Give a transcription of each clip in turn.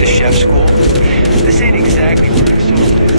to chef school. This ain't exactly where I saw myself.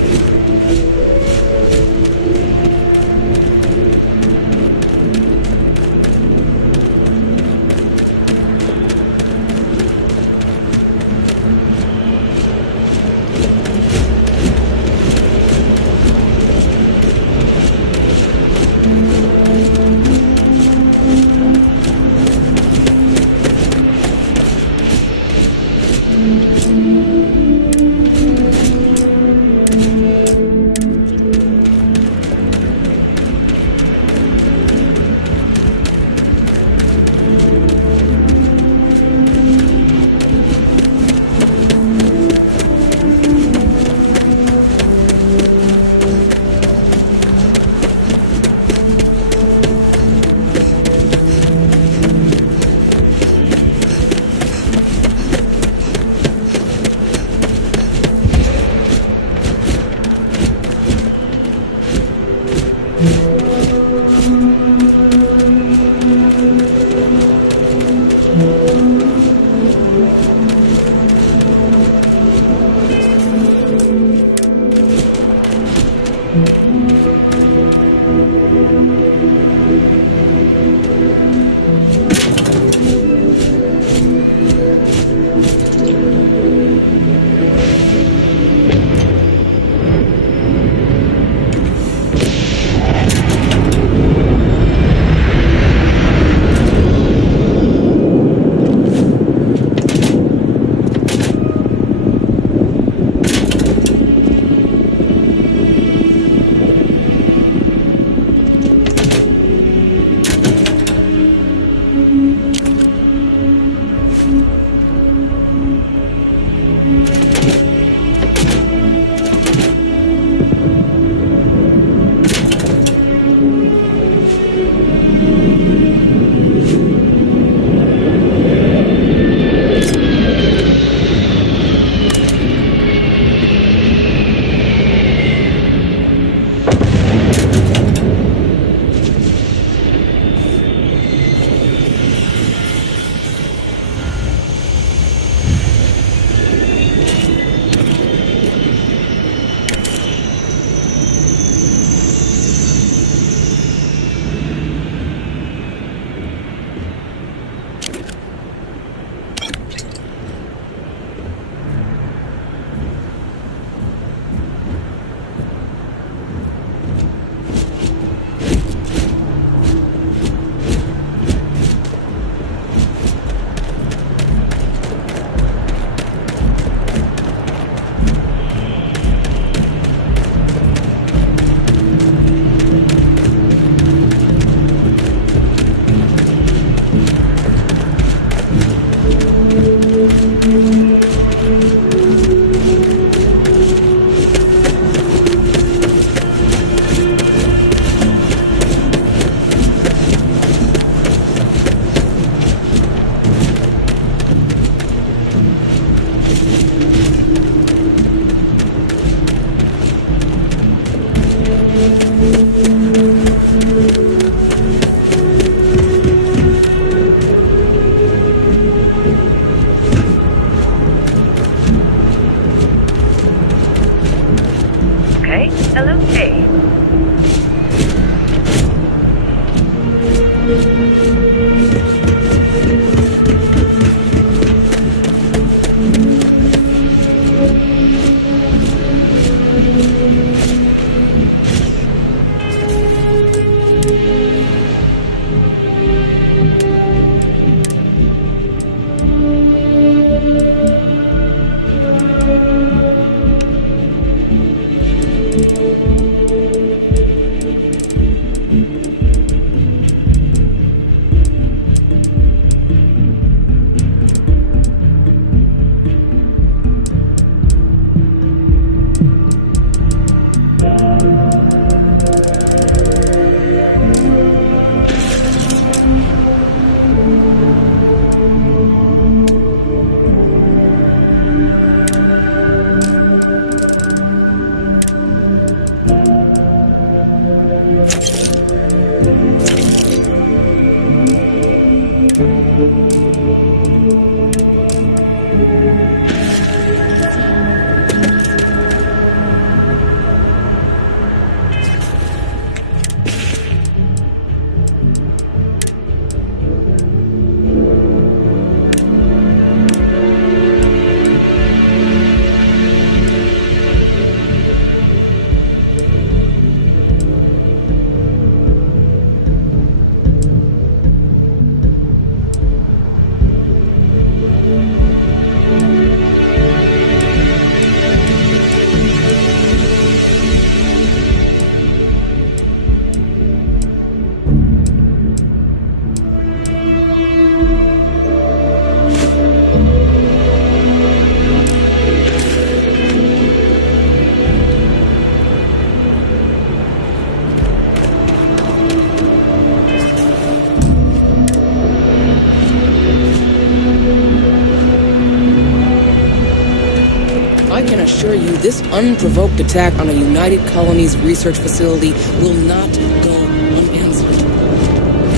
This unprovoked attack on a United Colonies research facility will not go unanswered.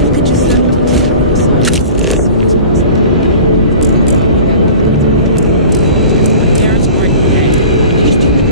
We could just settle to Terrence Martin, please do the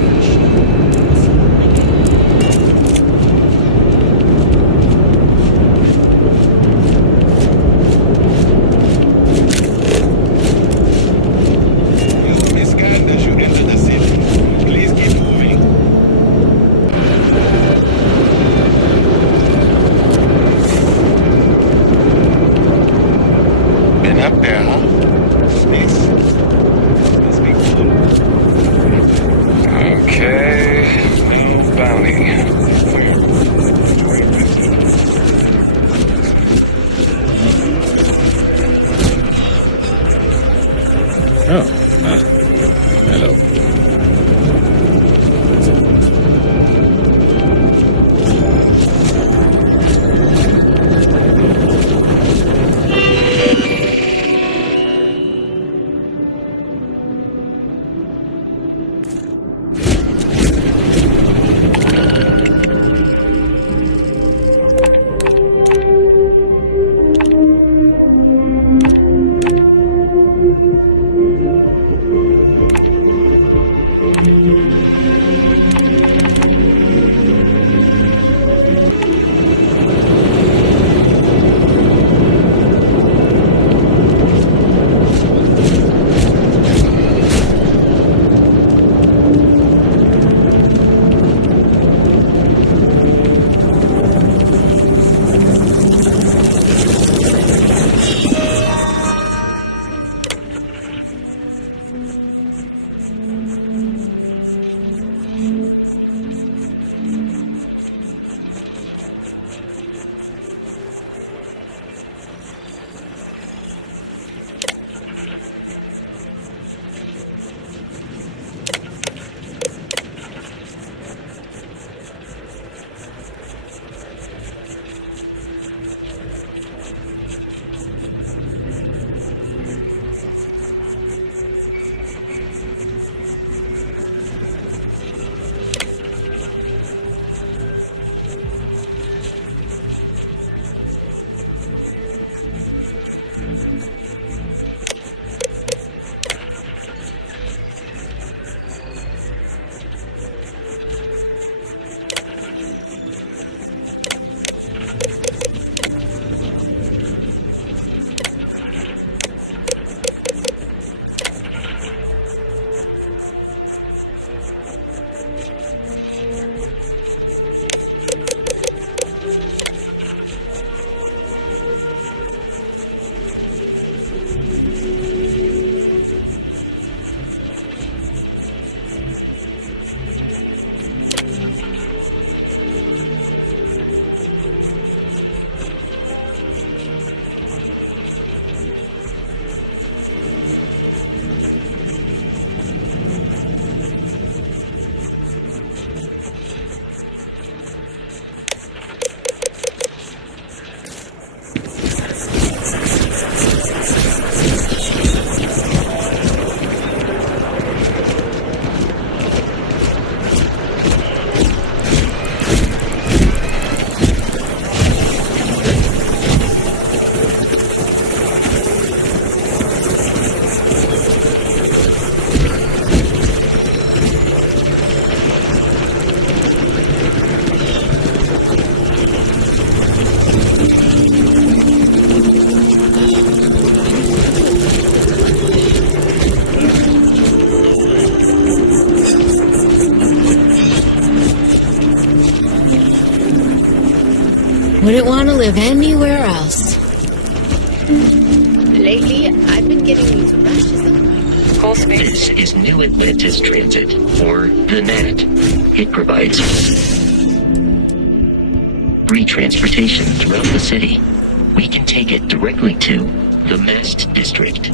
Wouldn't want to live anywhere else. Lately, I've been getting these rushes of Cool space. This is New Atlantis Transit, or the NAT. It provides free transportation throughout the city. We can take it directly to the Mast District.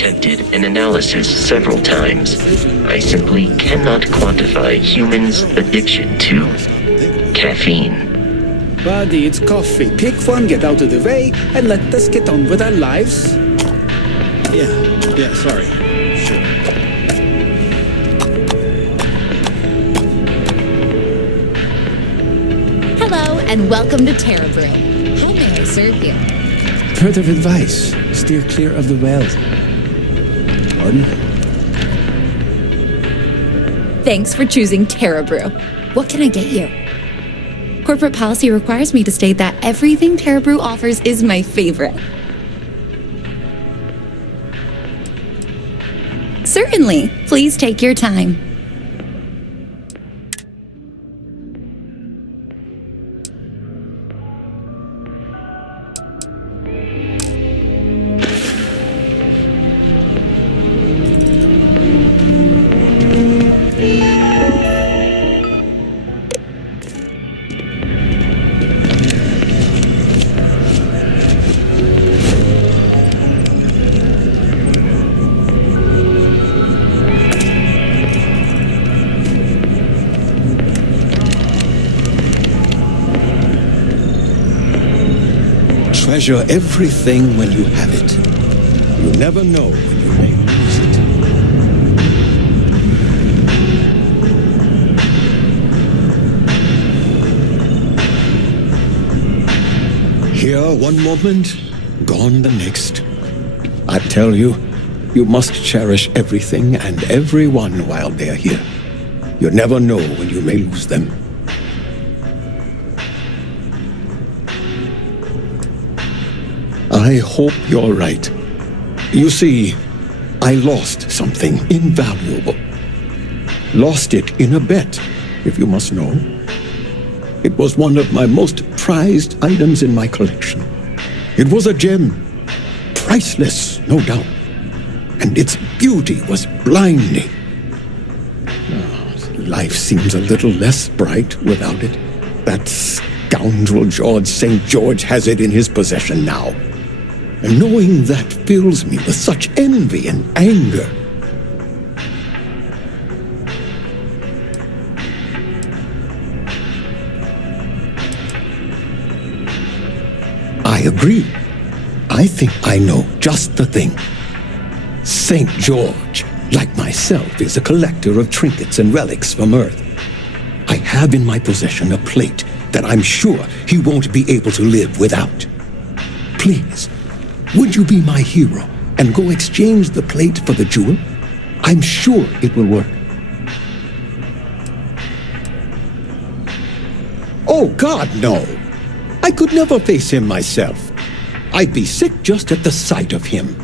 attempted an analysis several times. I simply cannot quantify humans' addiction to caffeine. Buddy, it's coffee. Pick one, get out of the way, and let us get on with our lives. Yeah, sorry. Sure. Hello, and welcome to Terra Brew. How may I serve you? Word of advice, steer clear of the wells. Pardon? Thanks for choosing Terra Brew. What can I get you? Corporate policy requires me to state that everything Terra Brew offers is my favorite. Certainly. Please take your time. Treasure everything when you have it. You never know when you may lose it. Here one moment, gone the next. I tell you, you must cherish everything and everyone while they're here. You never know when you may lose them. I hope you're right. You see, I lost something invaluable. Lost it in a bet, if you must know. It was one of my most prized items in my collection. It was a gem, priceless, no doubt. And its beauty was blinding. Life seems a little less bright without it. That scoundrel George St. George has it in his possession now. And knowing that fills me with such envy and anger. I agree. I think I know just the thing. St. George, like myself, is a collector of trinkets and relics from Earth. I have in my possession a plate that I'm sure he won't be able to live without. Please, would you be my hero and go exchange the plate for the jewel? I'm sure it will work. Oh, God, no. I could never face him myself. I'd be sick just at the sight of him.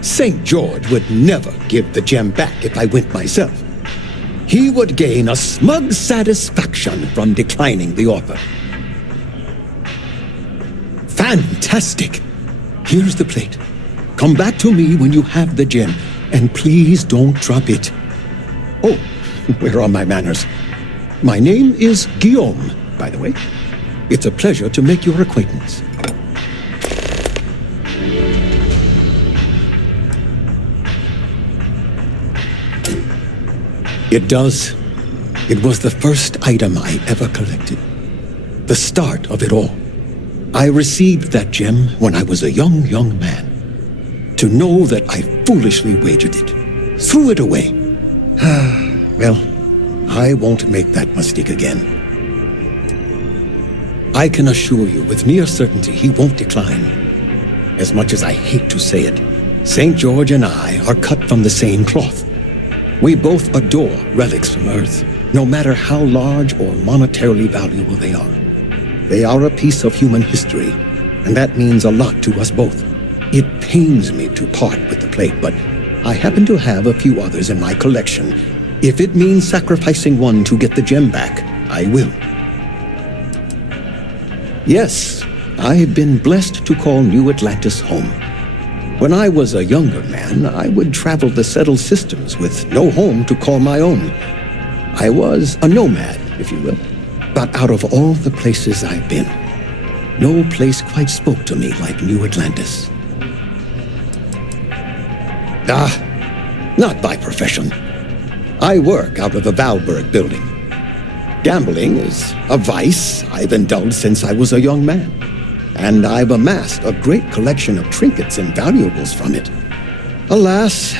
St. George would never give the gem back if I went myself. He would gain a smug satisfaction from declining the offer. Fantastic! Here's the plate. Come back to me when you have the gem, and please don't drop it. Oh, where are my manners? My name is Guillaume, by the way. It's a pleasure to make your acquaintance. It does. It was the first item I ever collected. The start of it all. I received that gem when I was a young man. To know that I foolishly wagered it, threw it away. Well, I won't make that mistake again. I can assure you with near certainty he won't decline. As much as I hate to say it, St. George and I are cut from the same cloth. We both adore relics from Earth, no matter how large or monetarily valuable they are. They are a piece of human history, and that means a lot to us both. It pains me to part with the plate, but I happen to have a few others in my collection. If it means sacrificing one to get the gem back, I will. Yes, I've been blessed to call New Atlantis home. When I was a younger man, I would travel the settled systems with no home to call my own. I was a nomad, if you will. But out of all the places I've been, no place quite spoke to me like New Atlantis. Not by profession. I work out of the Valberg building. Gambling is a vice I've indulged since I was a young man, and I've amassed a great collection of trinkets and valuables from it. Alas,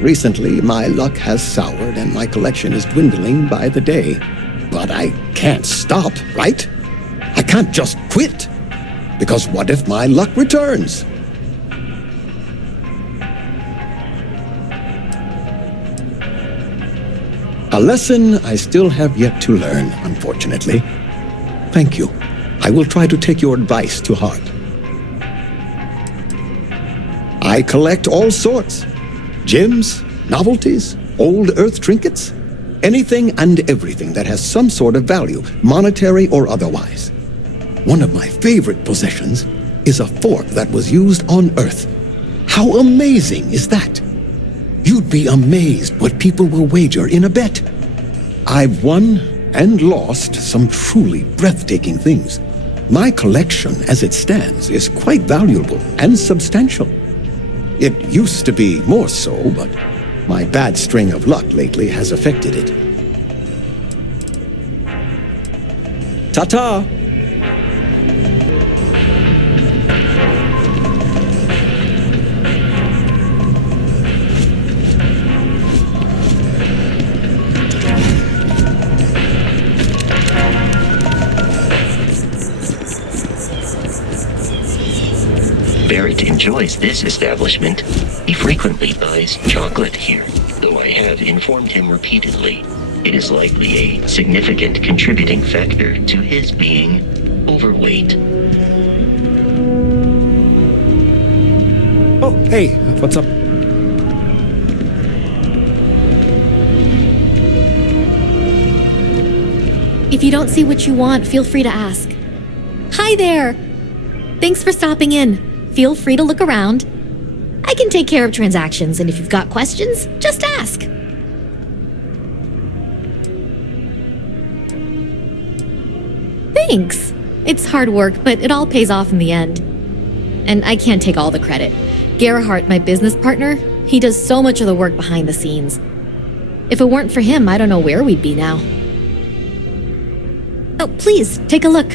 recently my luck has soured and my collection is dwindling by the day. But I can't stop, right? I can't just quit. Because what if my luck returns? A lesson I still have yet to learn, unfortunately. Thank you. I will try to take your advice to heart. I collect all sorts. Gems, novelties, old Earth trinkets. Anything and everything that has some sort of value, monetary or otherwise. One of my favorite possessions is a fork that was used on Earth. How amazing is that? You'd be amazed what people will wager in a bet. I've won and lost some truly breathtaking things. My collection, as it stands, is quite valuable and substantial. It used to be more so, but my bad string of luck lately has affected it. Ta-ta! Barrett enjoys this establishment. He frequently buys chocolate here, though I have informed him repeatedly it is likely a significant contributing factor to his being overweight. Oh, hey, what's up? If you don't see what you want, feel free to ask. Hi there! Thanks for stopping in. Feel free to look around. I can take care of transactions, and if you've got questions, just ask. Thanks. It's hard work, but it all pays off in the end. And I can't take all the credit. Gerhardt, my business partner, he does so much of the work behind the scenes. If it weren't for him, I don't know where we'd be now. Oh, please, take a look.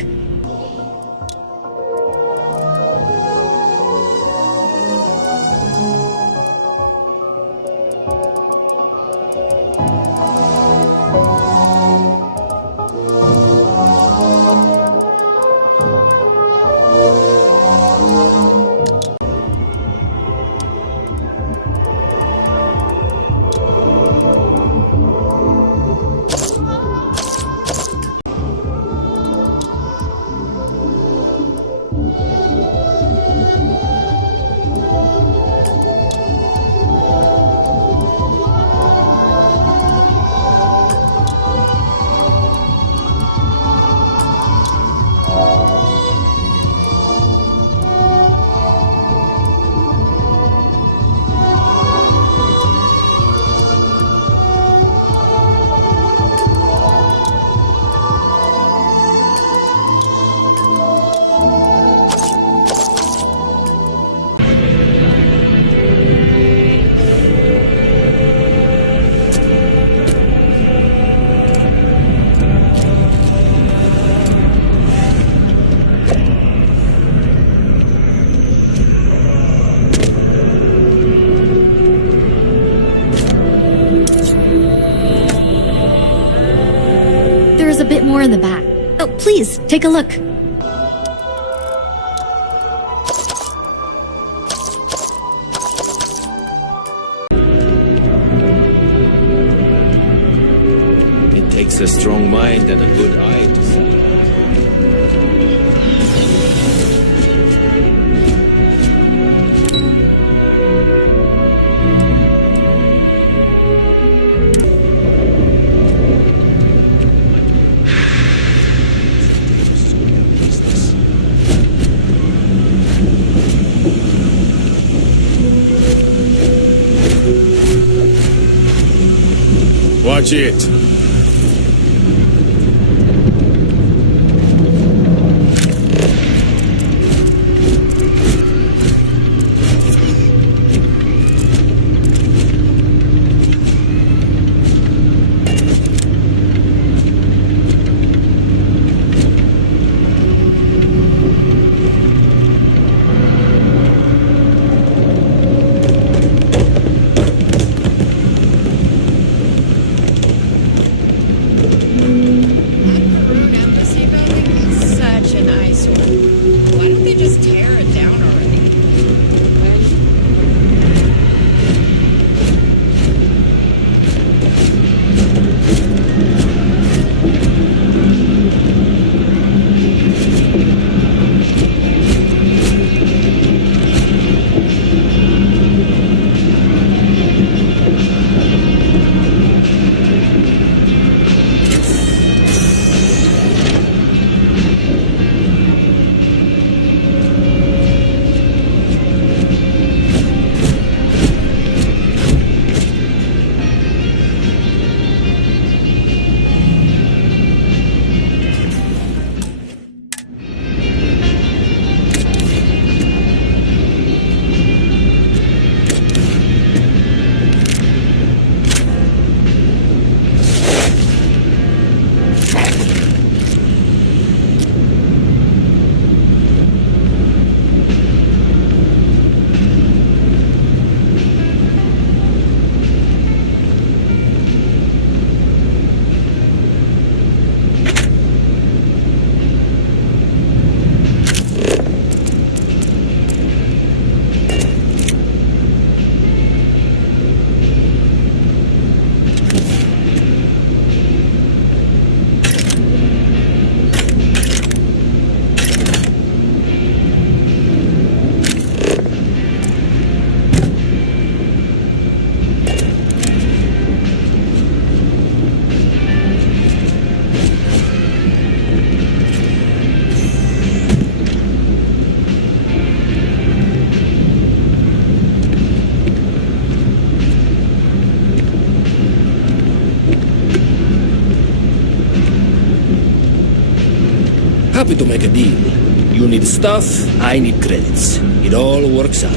A bit more in the back. Oh, please, take a look. It takes a strong mind and a good eye to see. Watch it. happy to make a deal. You need stuff, I need credits. It all works out.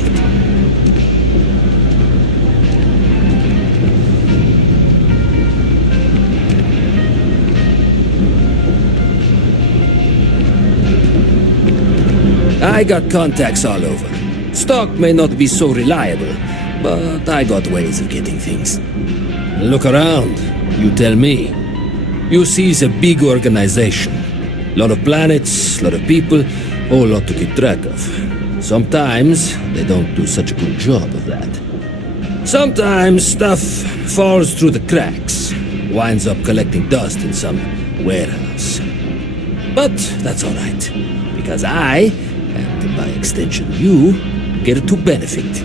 I got contacts all over. Stock may not be so reliable, but I got ways of getting things. Look around. You tell me. You see it's a big organization. Lot of planets, lot of people, whole lot to keep track of. Sometimes they don't do such a good job of that. Sometimes stuff falls through the cracks, winds up collecting dust in some warehouse. But that's alright, because I, and by extension you, get to benefit.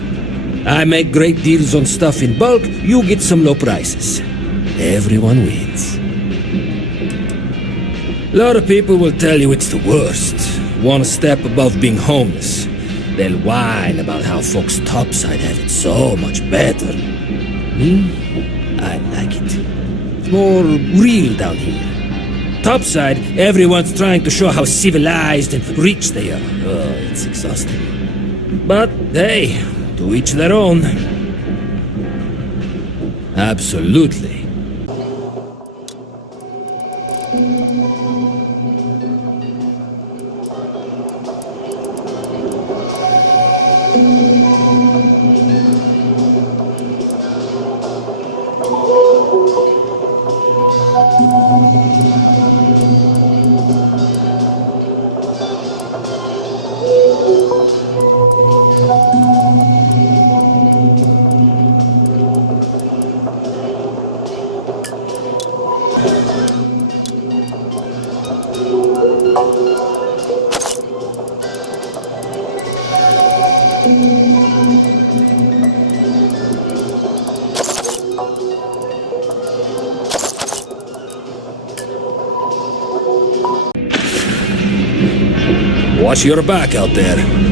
I make great deals on stuff in bulk, you get some low prices. Everyone wins. A lot of people will tell you it's the worst. One step above being homeless. They'll whine about how folks topside have it so much better. Me? I like it. It's more real down here. Topside, everyone's trying to show how civilized and rich they are. Oh, it's exhausting. But hey, to each their own. Absolutely. Watch your back out there.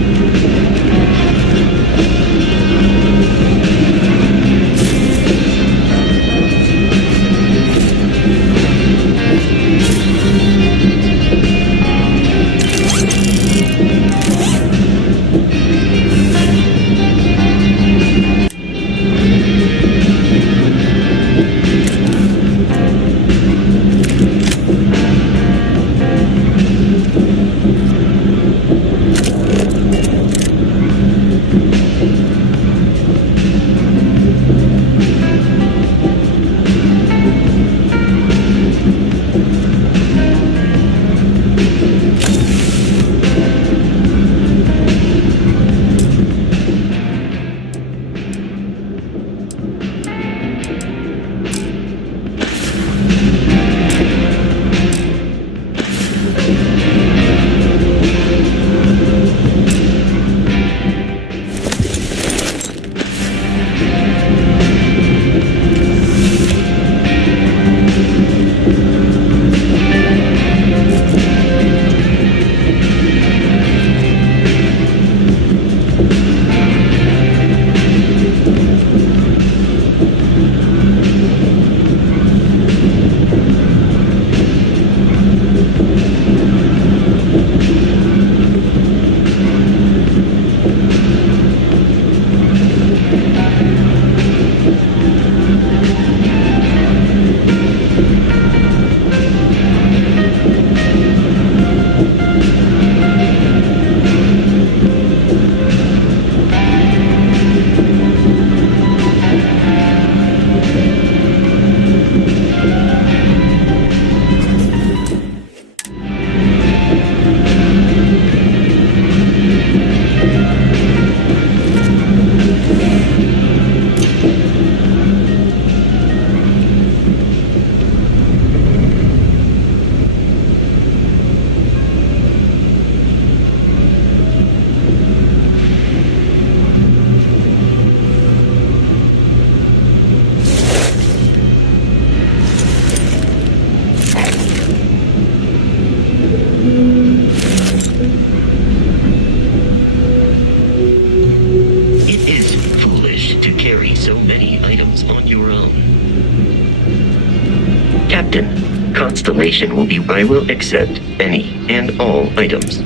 constellation will be. I will accept any and all items.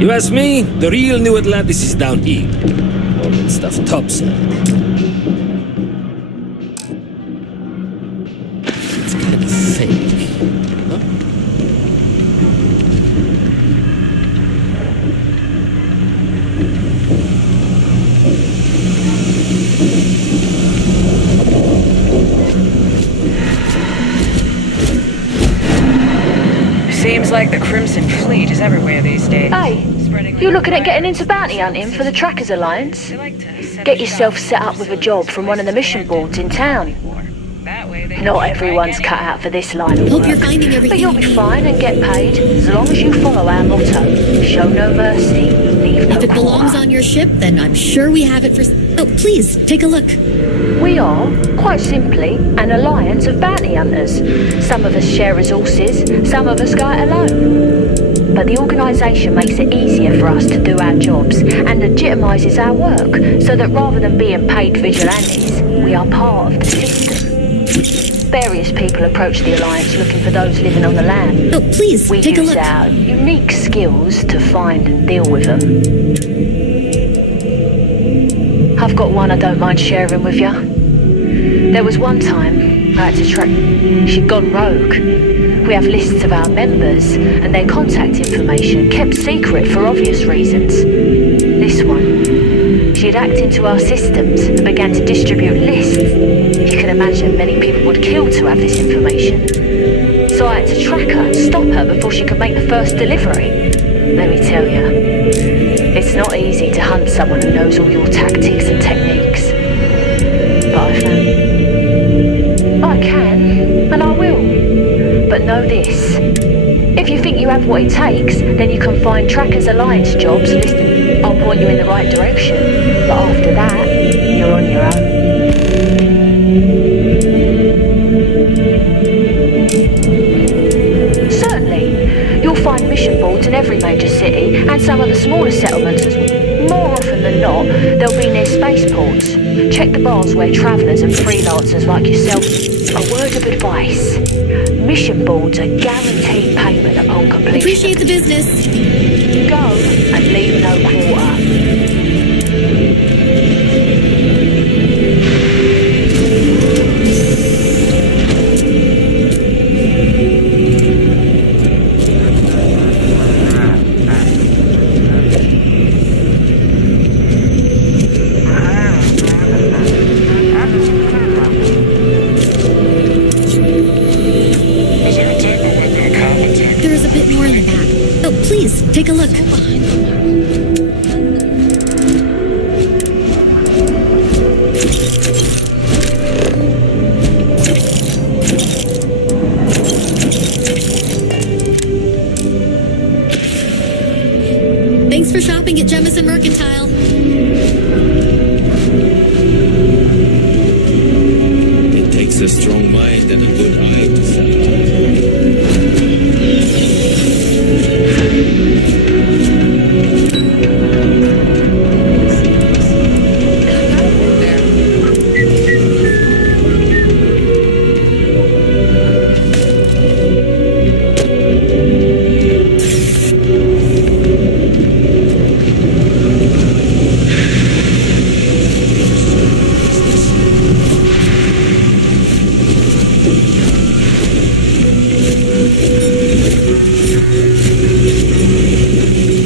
You ask me, the real new Atlantis is down here. All that stuff topside. It's kind of fake, huh? Seems like the Crimson Fleet is everywhere these days. Hey, you looking at getting into bounty hunting for the Trackers Alliance? Get yourself set up with a job from one of the mission boards in town. Not everyone's cut out for this line of Hope work, you're finding everything but you'll you be need. fine and get paid as long as you follow our motto: show no mercy, leave no If it belongs quarter. on your ship, then I'm sure we have it for... Oh, please, take a look. We are, quite simply, an alliance of bounty hunters. Some of us share resources, some of us go it alone. But the organisation makes it easier for us to do our jobs and legitimises our work, so that rather than being paid vigilantes, we are part of the system. Various people approach the Alliance looking for those living on the land. Oh, please, We take a use look. our unique skills to find and deal with them. I've got one I don't mind sharing with you. There was one time I had to track... She'd gone rogue. We have lists of our members and their contact information, kept secret for obvious reasons. This one, she'd hacked into our systems and began to distribute lists. You can imagine many people would kill to have this information. So I had to track her and stop her before she could make the first delivery. Let me tell you, it's not easy to hunt someone who knows all your tactics and techniques. know this. If you think you have what it takes, then you can find Tracker's Alliance jobs listed. I'll point you in the right direction. But after that, you're on your own. Certainly, you'll find mission boards in every major city and some of the smaller settlements as well. More often than not, they'll be near spaceports. Check the bars where travellers and freelancers like yourself. A word of advice. Mission boards are guaranteed payment upon completion. Appreciate the business. Go and leave no quarter. There's a bit more in the back. Oh, please, take a look. Thanks for shopping at Jemison Mercantile. It takes a strong mind and a good eye to sell it.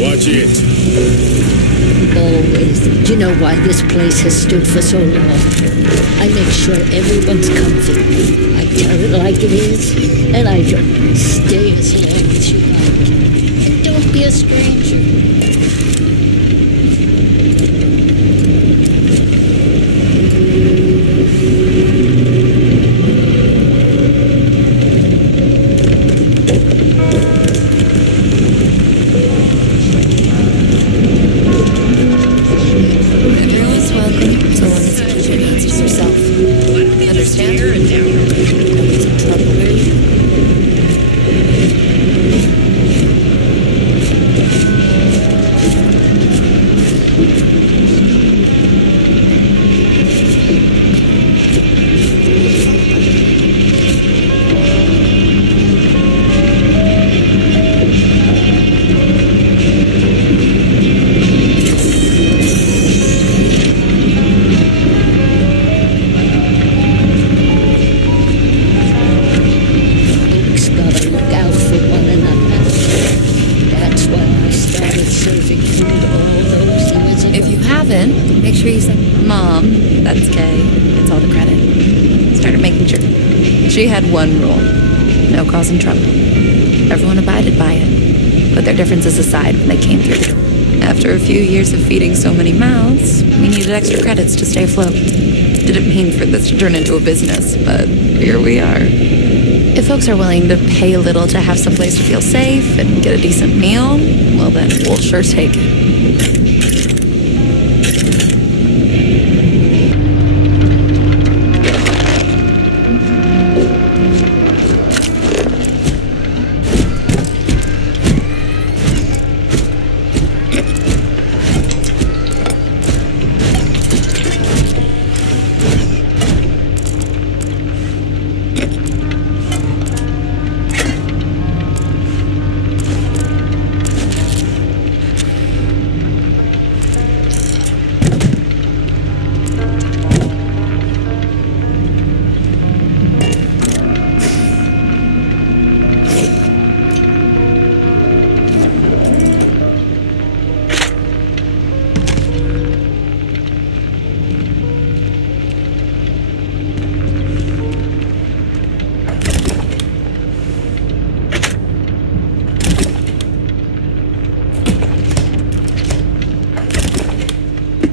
Watch it. Always. You know why this place has stood for so long? I make sure everyone's comfy. I tell it like it is, and I don't. Stay as long as you like. And don't be a stranger. Everyone's welcome, so long as you keep your needs to yourself. Understand? Always in trouble. Folks gotta look out for one another. That's why I started serving food all those years ago. If you haven't, make sure you say, Mom, that's Kay. It's all the credit. Started making sure. She had one rule. No causing trouble. Everyone abided by it. Put their differences aside when they came through the door. After a few years of feeding so many mouths, we needed extra credits to stay afloat. Didn't mean for this to turn into a business, but here we are. If folks are willing to pay a little to have some place to feel safe and get a decent meal, well then, we'll sure take it.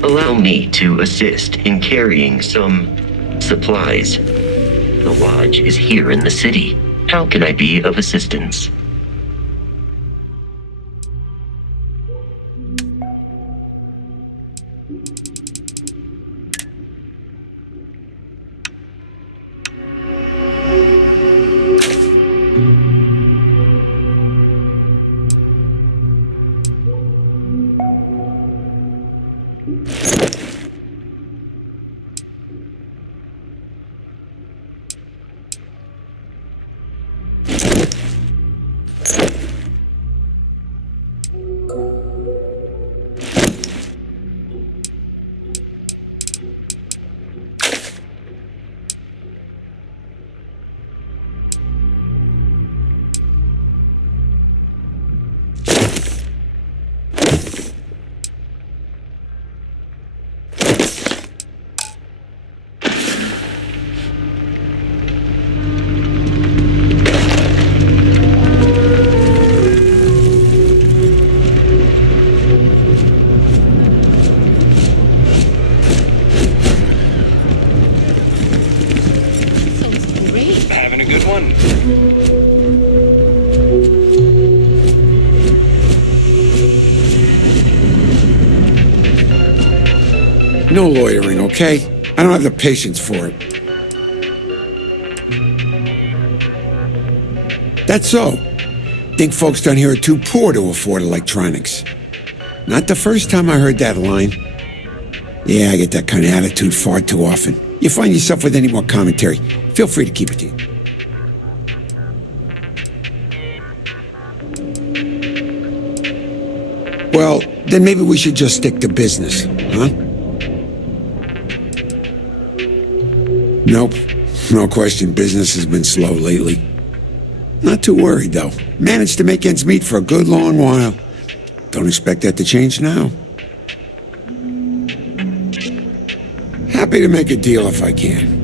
Allow me to assist in carrying some supplies. The lodge is here in the city, How can I be of assistance? Having a good one. No loitering, okay? I don't have the patience for it. That's so. Think folks down here are too poor to afford electronics. Not the first time I heard that line. Yeah, I get that kind of attitude far too often. You find yourself with any more commentary, feel free to keep it to you. Well, then maybe we should just stick to business, huh? Nope. No question, business has been slow lately. Not too worried, though. Managed to make ends meet for a good long while. Don't expect that to change now. Happy to make a deal if I can.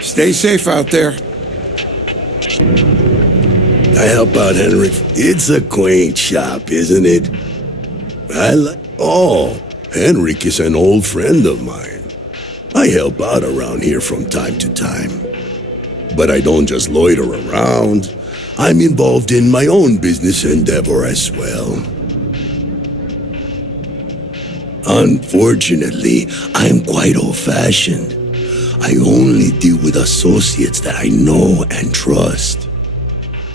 Stay safe out there. I help out, Henrik. It's a quaint shop, isn't it? Oh, Henrik is an old friend of mine. I help out around here from time to time. But I don't just loiter around. I'm involved in my own business endeavor as well. Unfortunately, I'm quite old-fashioned. I only deal with associates that I know and trust.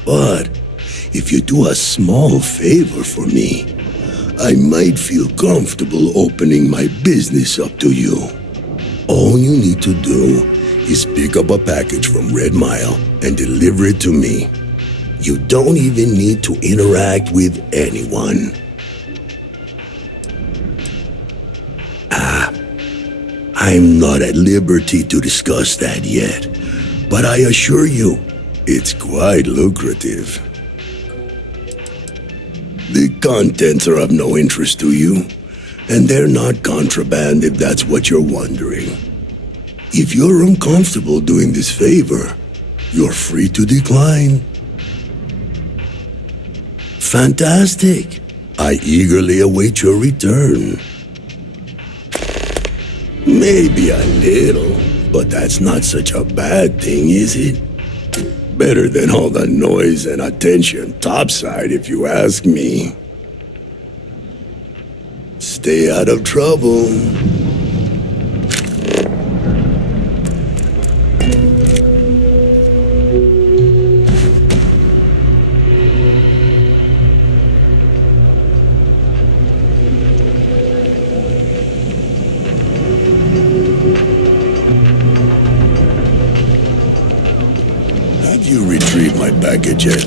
But if you do a small favor for me, I might feel comfortable opening my business up to you. All you need to do is pick up a package from Red Mile and deliver it to me. You don't even need to interact with anyone. I'm not at liberty to discuss that yet, but I assure you, it's quite lucrative. The contents are of no interest to you, and they're not contraband if that's what you're wondering. If you're uncomfortable doing this favor, you're free to decline. Fantastic. I eagerly await your return. Maybe a little, but that's not such a bad thing, is it? Better than all the noise and attention topside, if you ask me. stay out of trouble. Have you retrieved my baggage yet?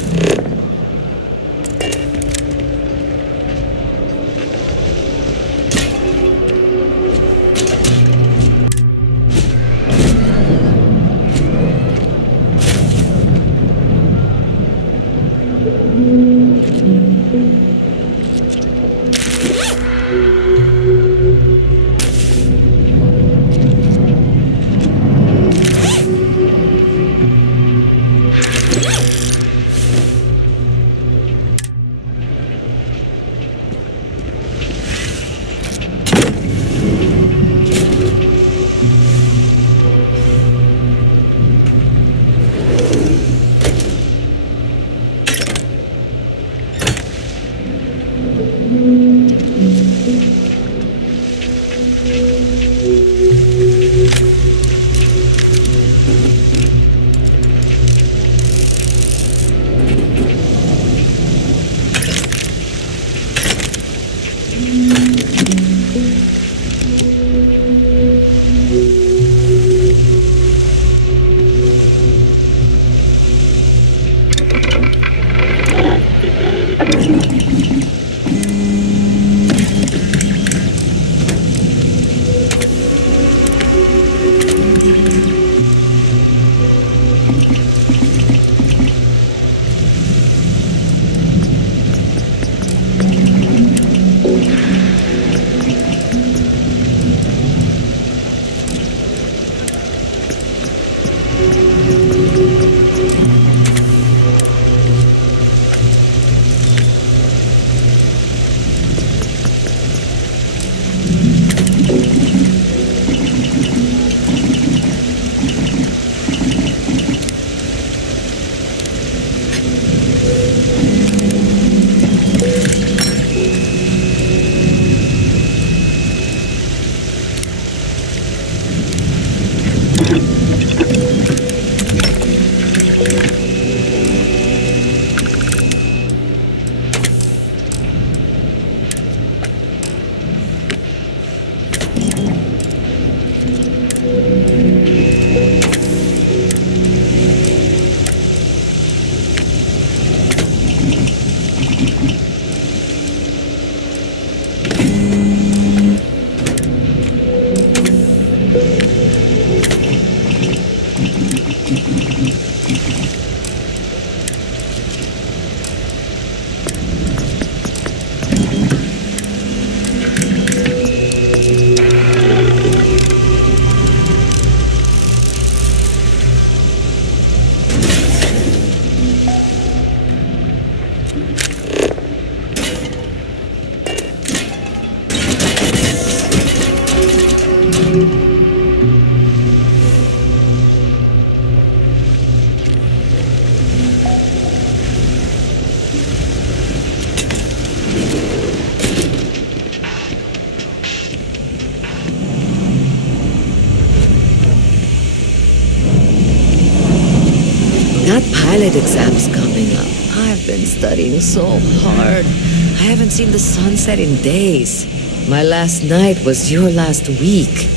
That pilot exam's coming up. I've been studying so hard. I haven't seen the sunset in days. My last night was your last week.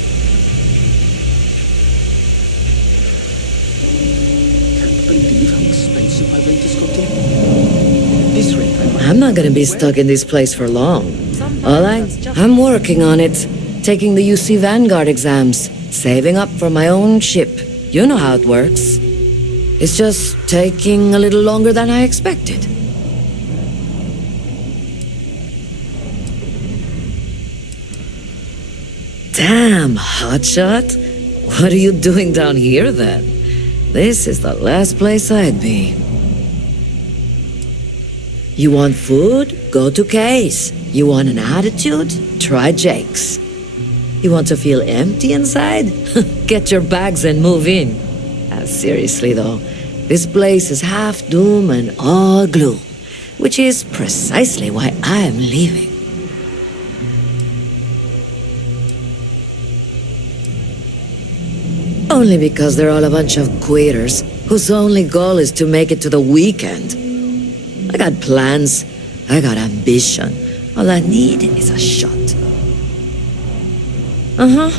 Can't believe how expensive my rent is getting. At this rate, I might... I'm not gonna be stuck in this place for long. I'm working on it. Taking the UC Vanguard exams. Saving up for my own ship. You know how it works. It's just taking a little longer than I expected. Damn, hotshot. What are you doing down here then? This is the last place I'd be. You want food? Go to Kay's. You want an attitude? Try Jake's. You want to feel empty inside? Get your bags and move in. Seriously though, this place is half doom and all gloom, which is precisely why I'm leaving. Only because they're all a bunch of queers whose only goal is to make it to the weekend. I got plans. I got ambition. All I need is a shot. Uh-huh.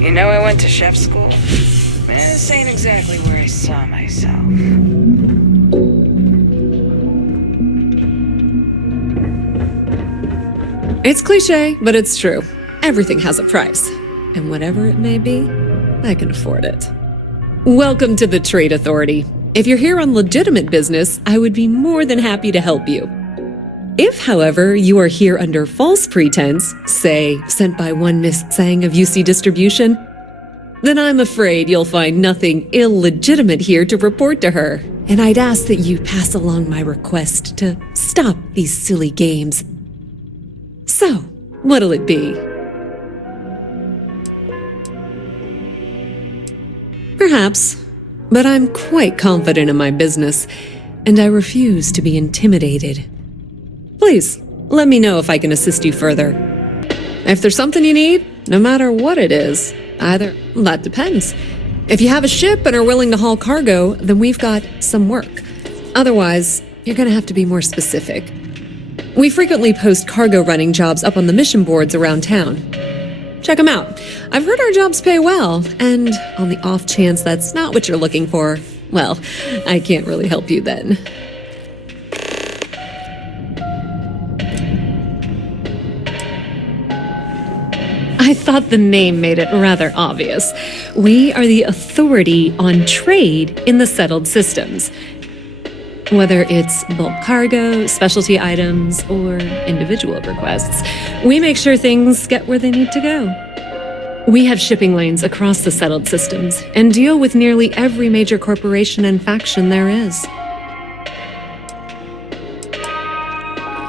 You know, I went to chef school. This ain't exactly where I saw myself. It's cliche, but it's true. Everything has a price. And whatever it may be, I can afford it. Welcome to the Trade Authority. If you're here on legitimate business, I would be more than happy to help you. If, however, you are here under false pretense, say, sent by one Miss Tsang of UC Distribution, then I'm afraid you'll find nothing illegitimate here to report to her. And I'd ask that you pass along my request to stop these silly games. So, what'll it be? Perhaps, but I'm quite confident in my business, and I refuse to be intimidated. Please, let me know if I can assist you further. If there's something you need, no matter what it is, that depends. If you have a ship and are willing to haul cargo, then we've got some work. Otherwise, you're gonna have to be more specific. We frequently post cargo running jobs up on the mission boards around town. Check them out. I've heard our jobs pay well, and on the off chance that's not what you're looking for, well, I can't really help you then. I thought the name made it rather obvious. We are the authority on trade in the settled systems. Whether it's bulk cargo, specialty items, or individual requests, we make sure things get where they need to go. We have shipping lanes across the settled systems and deal with nearly every major corporation and faction there is.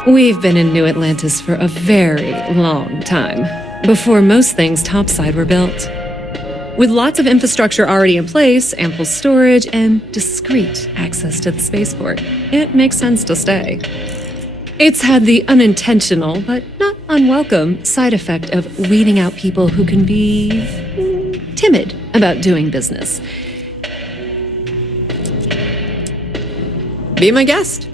We've been in New Atlantis for a very long time, before most things topside were built. With lots of infrastructure already in place, ample storage, and discreet access to the spaceport, it makes sense to stay. It's had the unintentional, but not unwelcome, side effect of weeding out people who can be timid about doing business. Be my guest.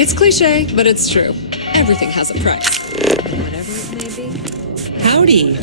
It's cliche, but it's true. Everything has a price. Whatever it may be. Howdy.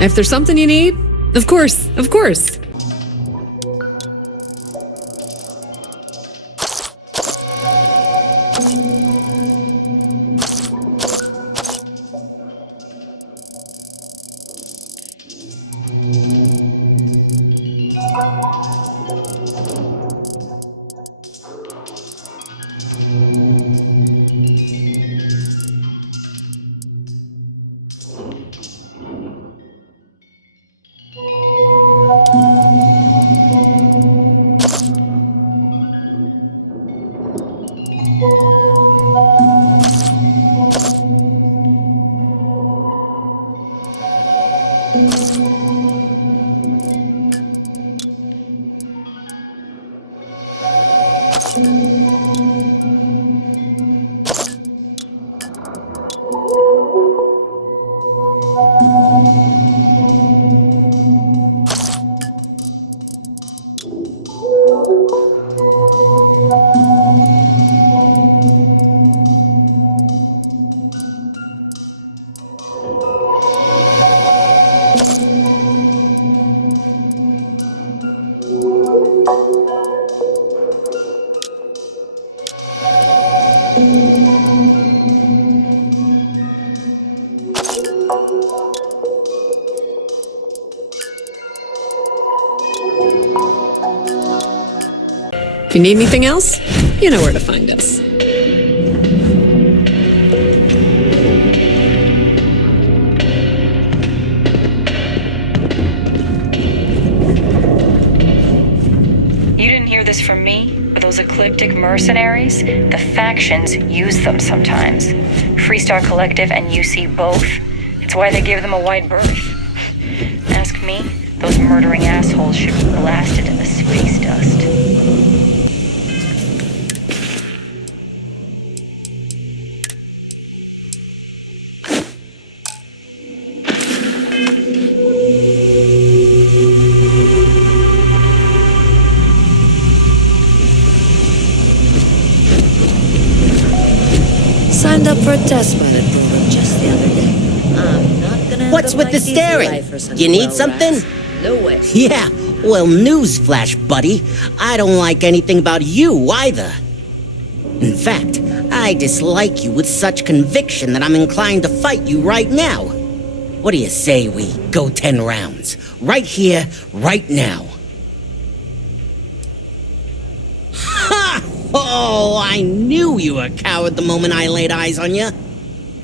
If there's something you need, of course, of course. If you need anything else, you know where to find us. You didn't hear this from me, but those ecliptic mercenaries, the factions use them sometimes. Freestar Collective and UC both. It's why they give them a wide berth. Ask me, those murdering assholes should be blasted into space dust. test pilot program just the other day. I'm not gonna have What's them with like the these staring? lifers and You need well something? rats. No way. Yeah, well, newsflash, buddy. I don't like anything about you either. In fact, I dislike you with such conviction that I'm inclined to fight you right now. What do you say we go 10 rounds? Right here, right now. Ha! Oh, I knew you were a coward the moment I laid eyes on you.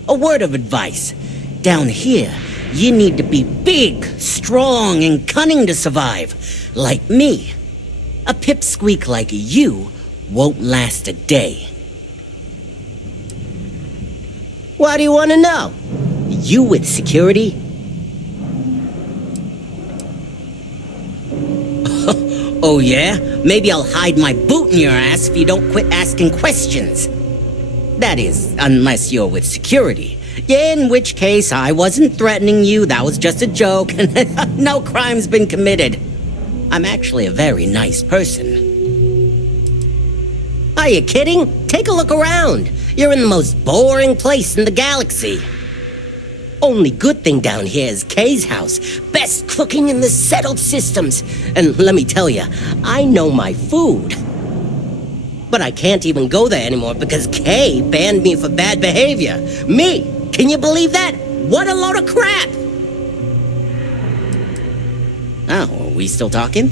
A word of advice. Down here, you need to be big, strong, and cunning to survive. Like me. A pipsqueak like you won't last a day. What do you want to know? You with security? Oh yeah? Maybe I'll hide my boot in your ass if you don't quit asking questions. That is, unless you're with security. In which case, I wasn't threatening you, that was just a joke, and no crime's been committed. I'm actually a very nice person. Are you kidding? Take a look around. You're in the most boring place in the galaxy. Only good thing down here is Kay's house. Best cooking in the settled systems. And let me tell you, I know my food. But I can't even go there anymore because Kay banned me for bad behavior. Me! Can you believe that? What a load of crap! Oh, are we still talking?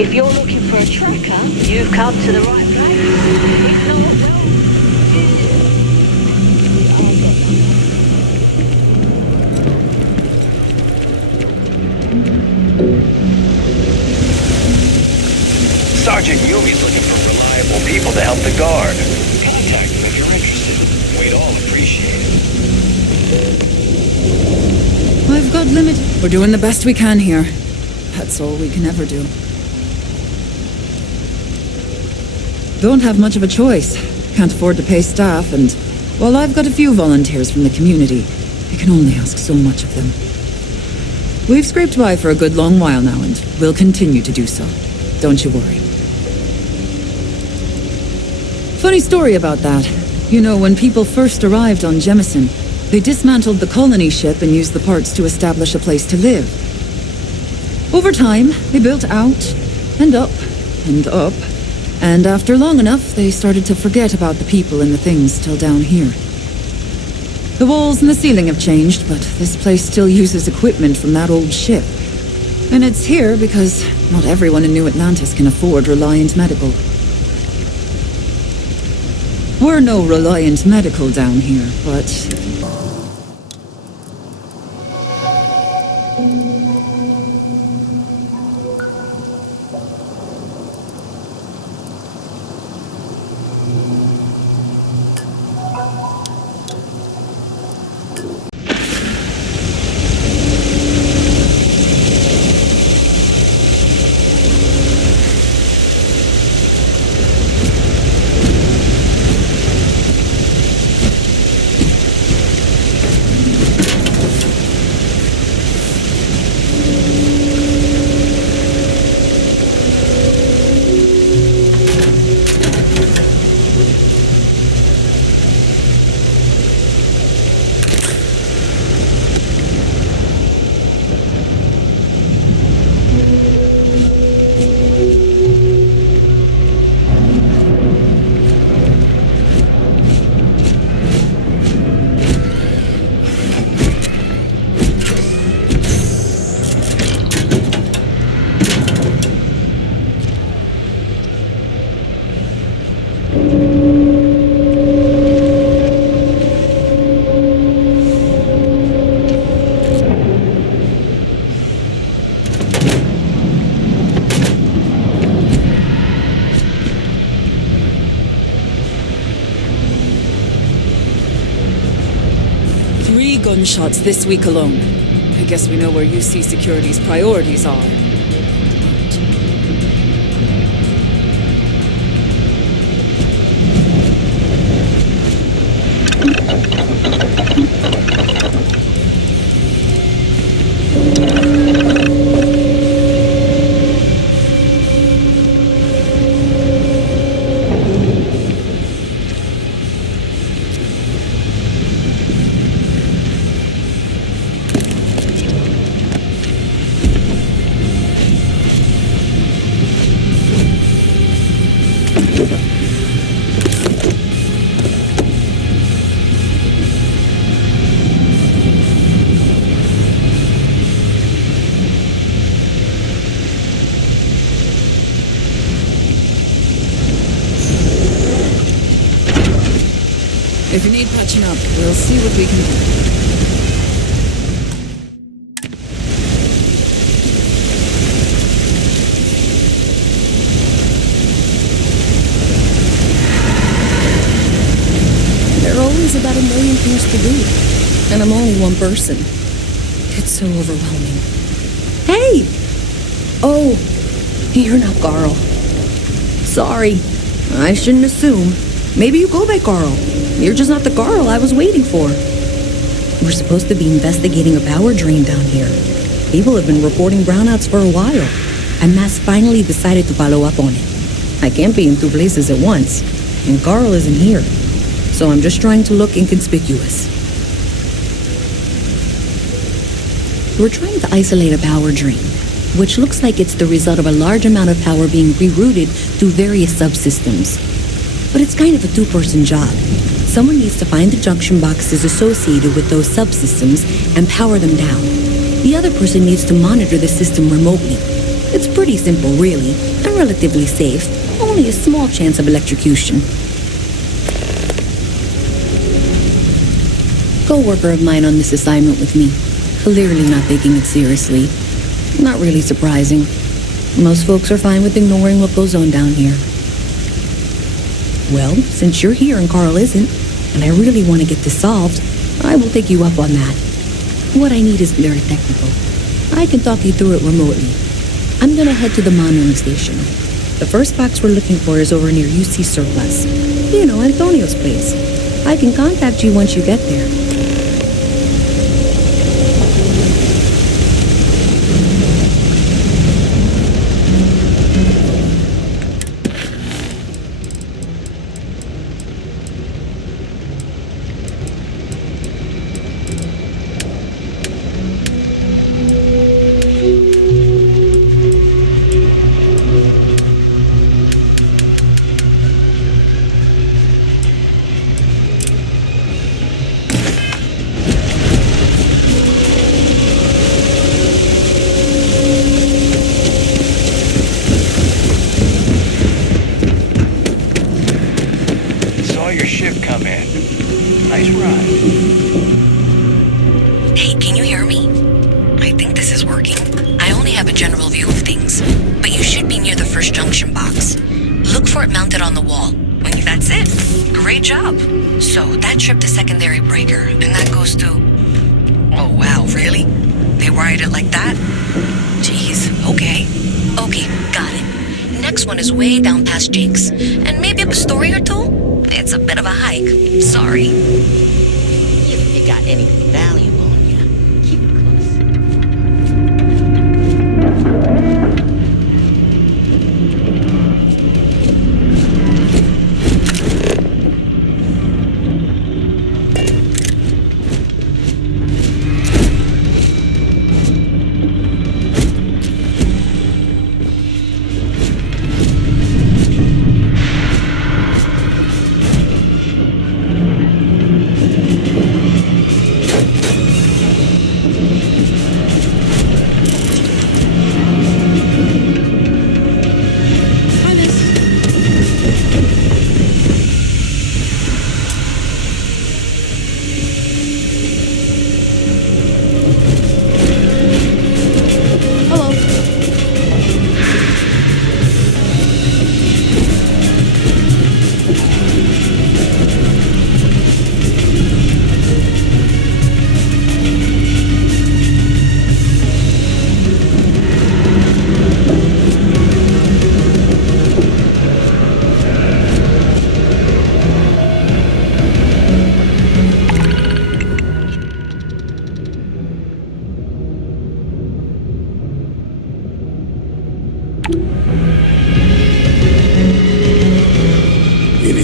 If you're looking for a tracker, you've come to the right place. If not, well... Sergeant Yumi's looking for reliable people to help the guard. Contact them if you're interested. We'd all appreciate it. I've got limited... We're doing the best we can here. That's all we can ever do. Don't have much of a choice. Can't afford to pay staff, and while I've got a few volunteers from the community, I can only ask so much of them. We've scraped by for a good long while now, and we'll continue to do so. Don't you worry. Funny story about that. You know, when people first arrived on Jemison, they dismantled the colony ship and used the parts to establish a place to live. Over time, they built out, and up, and up, and after long enough, they started to forget about the people and the things still down here. The walls and the ceiling have changed, but this place still uses equipment from that old ship. And it's here because not everyone in New Atlantis can afford Reliant Medical. We're no Reliant Medical down here, but... gunshots this week alone. I guess we know where UC Security's priorities are. If you need patching up, we'll see what we can do. There are always about 1 million things to do, and I'm only one person. It's so overwhelming. Hey! Oh, you're not Carl. Sorry, I shouldn't assume. Maybe you go by Carl. You're just not the Carl I was waiting for. We're supposed to be investigating a power drain down here. People have been reporting brownouts for a while, and Mass finally decided to follow up on it. I can't be in 2 places at once, and Carl isn't here, so I'm just trying to look inconspicuous. We're trying to isolate a power drain, which looks like it's the result of a large amount of power being rerouted through various subsystems. But it's kind of a 2-person job. Someone needs to find the junction boxes associated with those subsystems and power them down. The other person needs to monitor the system remotely. It's pretty simple, really, and relatively safe. Only a small chance of electrocution. Co-worker of mine on this assignment with me. Clearly not taking it seriously. Not really surprising. Most folks are fine with ignoring what goes on down here. Well, since you're here and Carl isn't, and I really want to get this solved, I will take you up on that. What I need is very technical. I can talk you through it remotely. I'm gonna head to the monitoring station. The first box we're looking for is over near UC Surplus. You know, Antonio's place. I can contact you once you get there.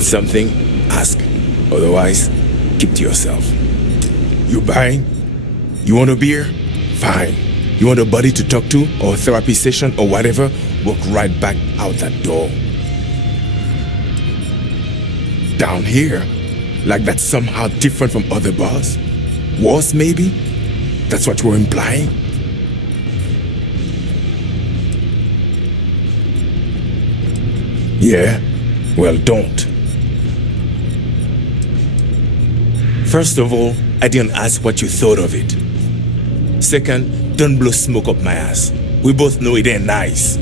something, ask. Otherwise, keep to yourself. You buying? You want a beer? Fine. You want a buddy to talk to, or a therapy session, or whatever? Walk right back out that door. Down here? Like that's somehow different from other bars? Worse, maybe? That's what you're implying? Yeah? Well, don't. First of all, I didn't ask what you thought of it. Second, don't blow smoke up my ass. We both know it ain't nice.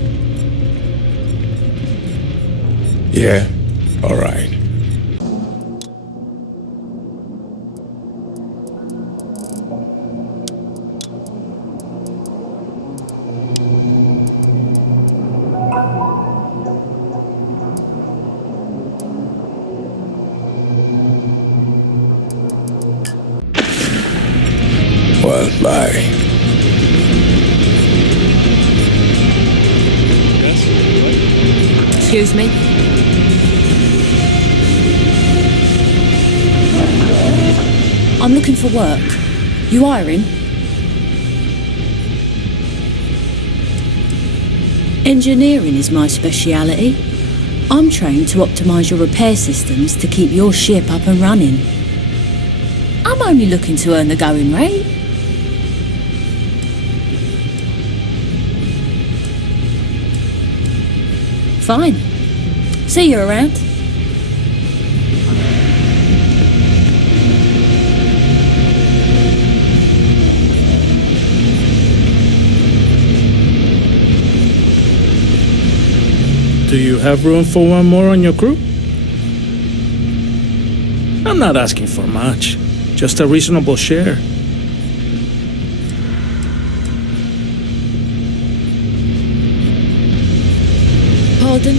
Yeah? Alright. Well, bye. Excuse me? I'm looking for work. You hiring? Engineering is my speciality. I'm trained to optimize your repair systems to keep your ship up and running. I'm only looking to earn the going rate. Fine. See you around. Do you have room for one more on your crew? I'm not asking for much, just a reasonable share. Pardon?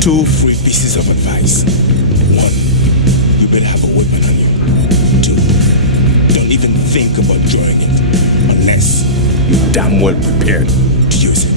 Two free pieces of advice. One, you better have a weapon on you. Two, don't even think about drawing it unless you're damn well prepared to use it.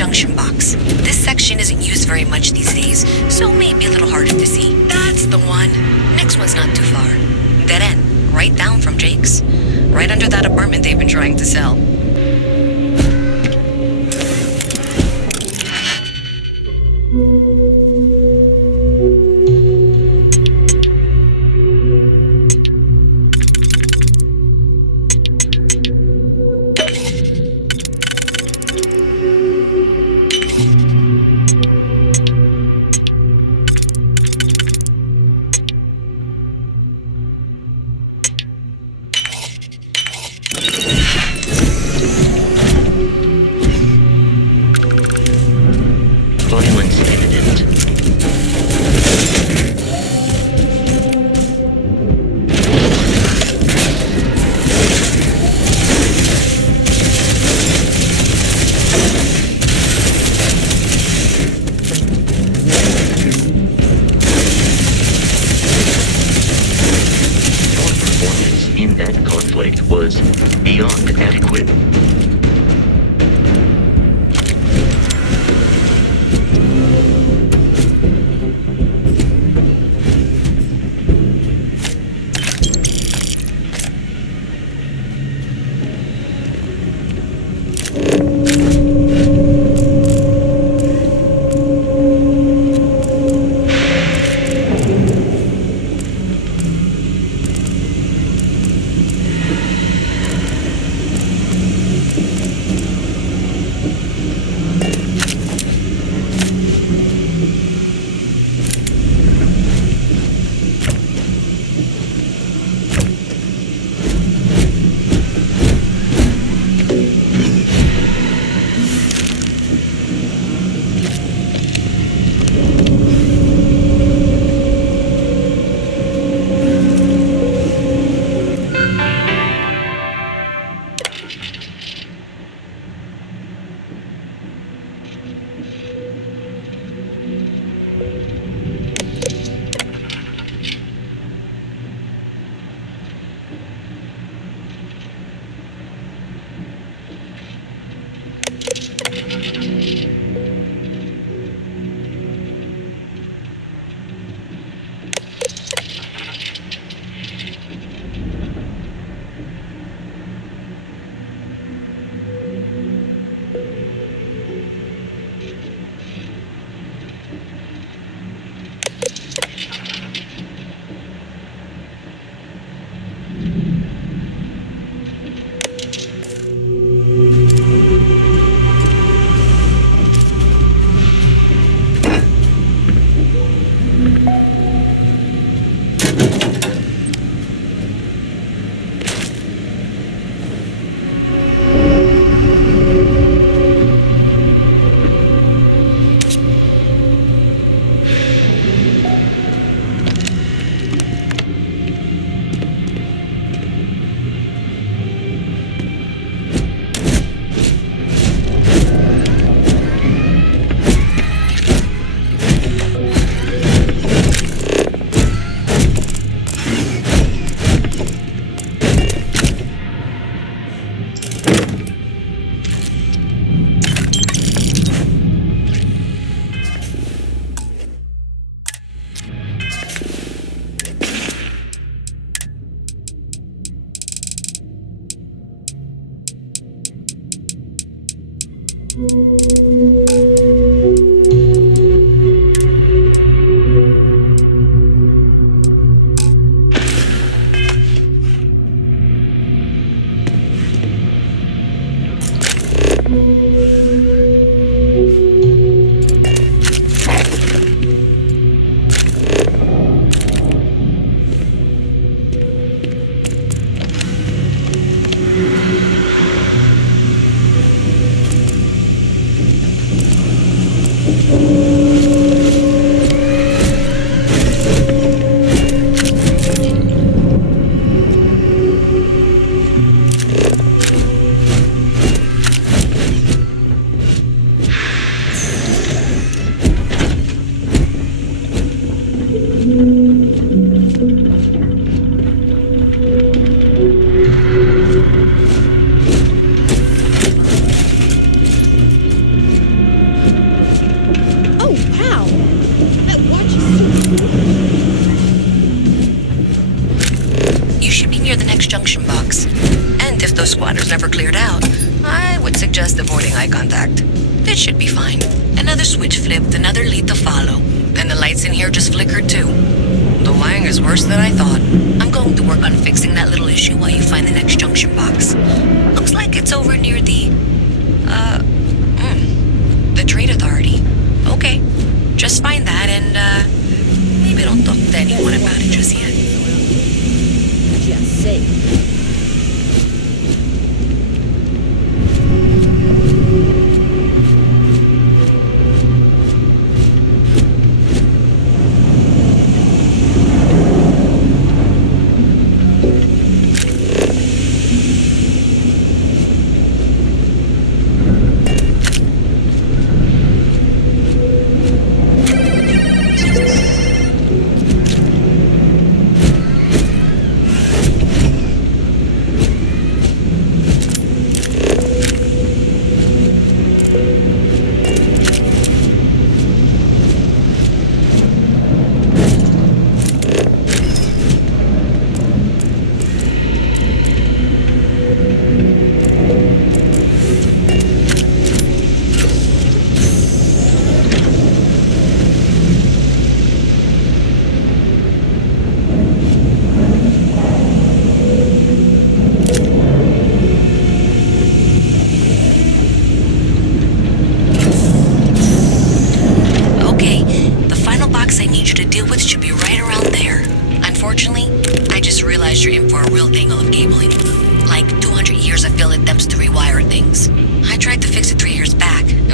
junction box. This section isn't used very much these days, so maybe a little harder to see. That's the one. Next one's not too far. Dead end, right down from Jake's. Right under that apartment they've been trying to sell. In that conflict was beyond adequate. Never cleared out, I would suggest avoiding eye contact. It should be fine. Another switch flipped, another lead to follow. And the lights in here just flickered too. The wiring is worse than I thought. I'm going to work on fixing that little issue while you find the next junction box. Looks like it's over near the Trade Authority. Okay, just find that and, maybe don't talk to anyone about it just yet. Just say.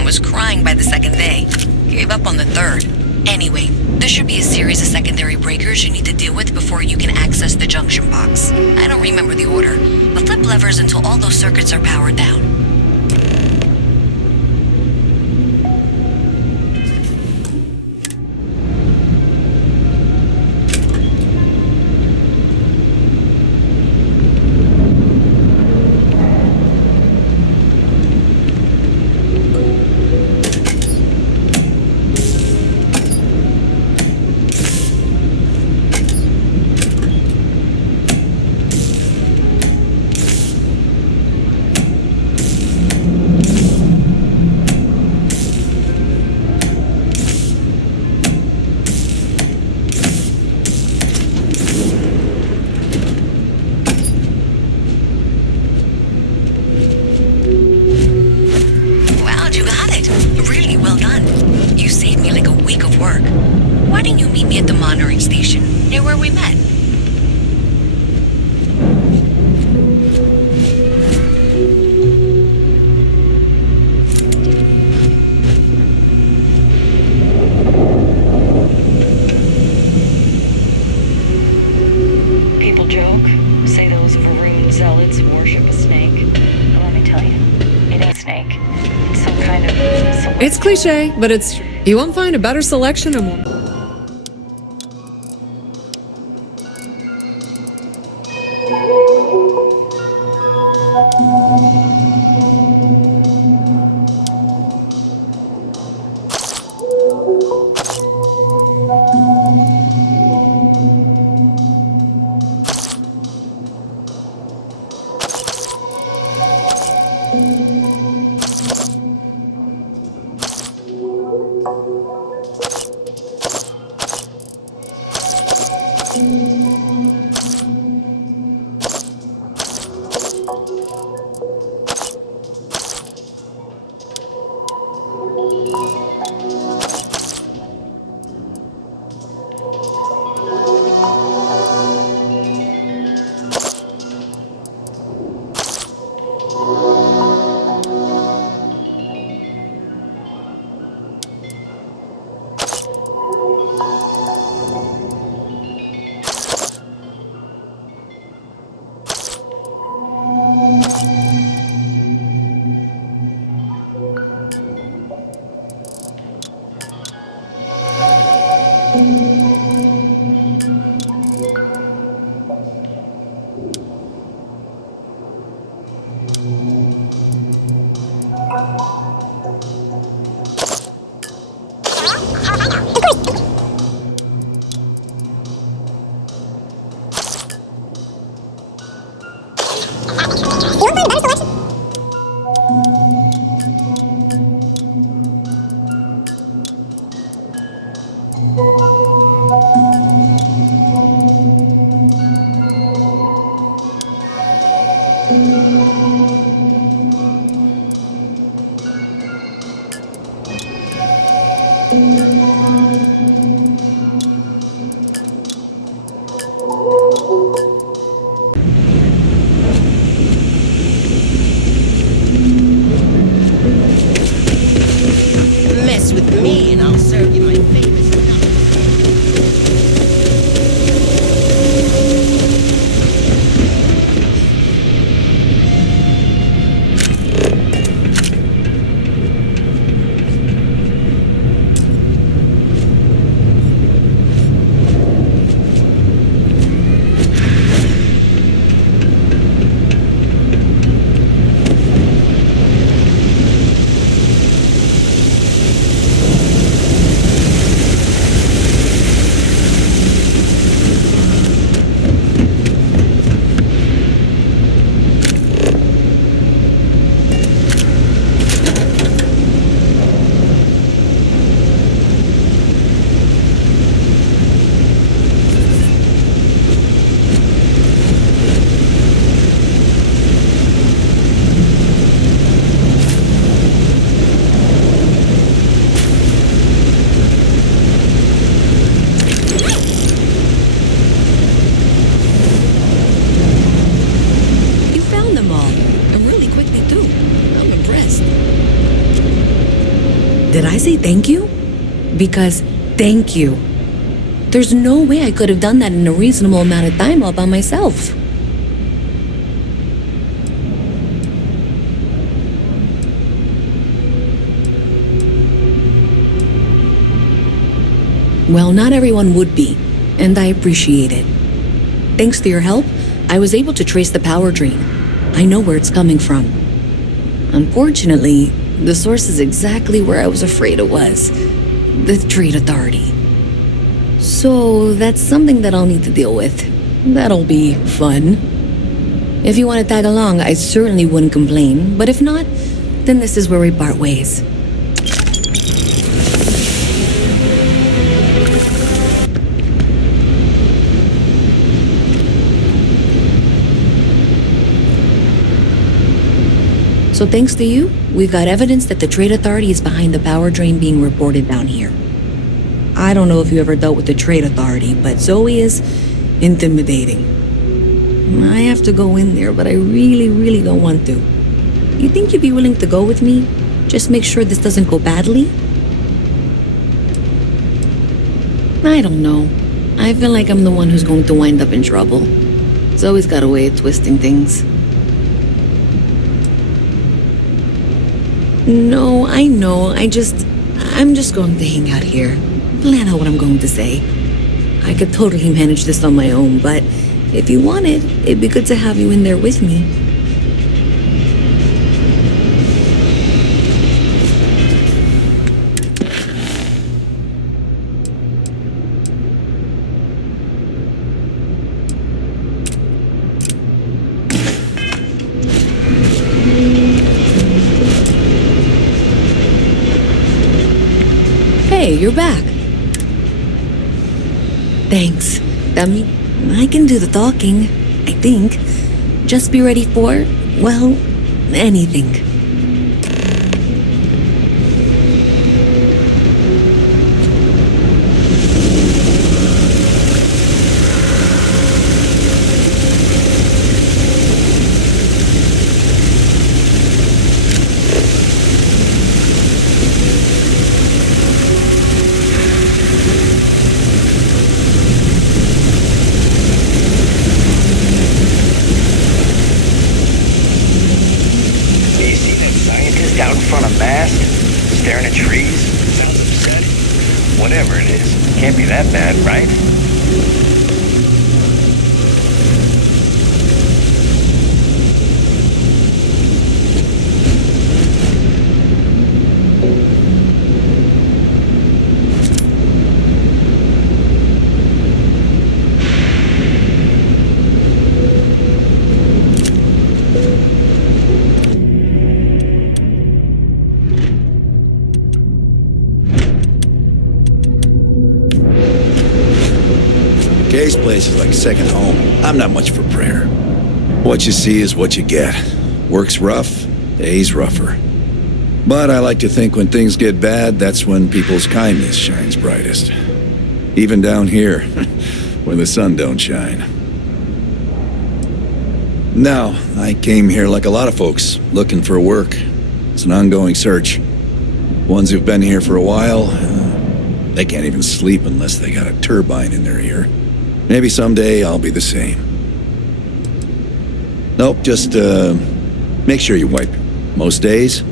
was crying by the second day. Gave up on the third. Anyway, there should be a series of secondary breakers you need to deal with before you can access the junction box. I don't remember the order, but flip levers until all those circuits are powered down. It's cliche, but you won't find a better selection or more. Mess with me and I'll serve you my favorite stuff. Did I say thank you? Because thank you. There's no way I could have done that in a reasonable amount of time all by myself. Well, not everyone would be, and I appreciate it. Thanks to your help, I was able to trace the power drain. I know where it's coming from. Unfortunately, the source is exactly where I was afraid it was. The Trade Authority. So, that's something that I'll need to deal with. That'll be fun. If you want to tag along, I certainly wouldn't complain, but if not, then this is where we part ways. So thanks to you, we've got evidence that the Trade Authority is behind the power drain being reported down here. I don't know if you ever dealt with the Trade Authority, but Zoe is intimidating. I have to go in there, but I really don't want to. You think you'd be willing to go with me? Just make sure this doesn't go badly? I don't know. I feel like I'm the one who's going to wind up in trouble. Zoe's got a way of twisting things. No, I know. I'm just going to hang out here. Plan out what I'm going to say. I could totally manage this on my own, but if you wanted, it'd be good to have you in there with me. Hey, you're back. Thanks. That means I can do the talking, I think. Just be ready for, well, anything. This place is like second home. I'm not much for prayer. What you see is what you get. Work's rough, day's rougher. But I like to think when things get bad, that's when people's kindness shines brightest. Even down here, where the sun don't shine. Now, I came here like a lot of folks, looking for work. It's an ongoing search. Ones who've been here for a while, they can't even sleep unless they got a turbine in their ear. Maybe someday I'll be the same. Nope, just, make sure you wipe most days.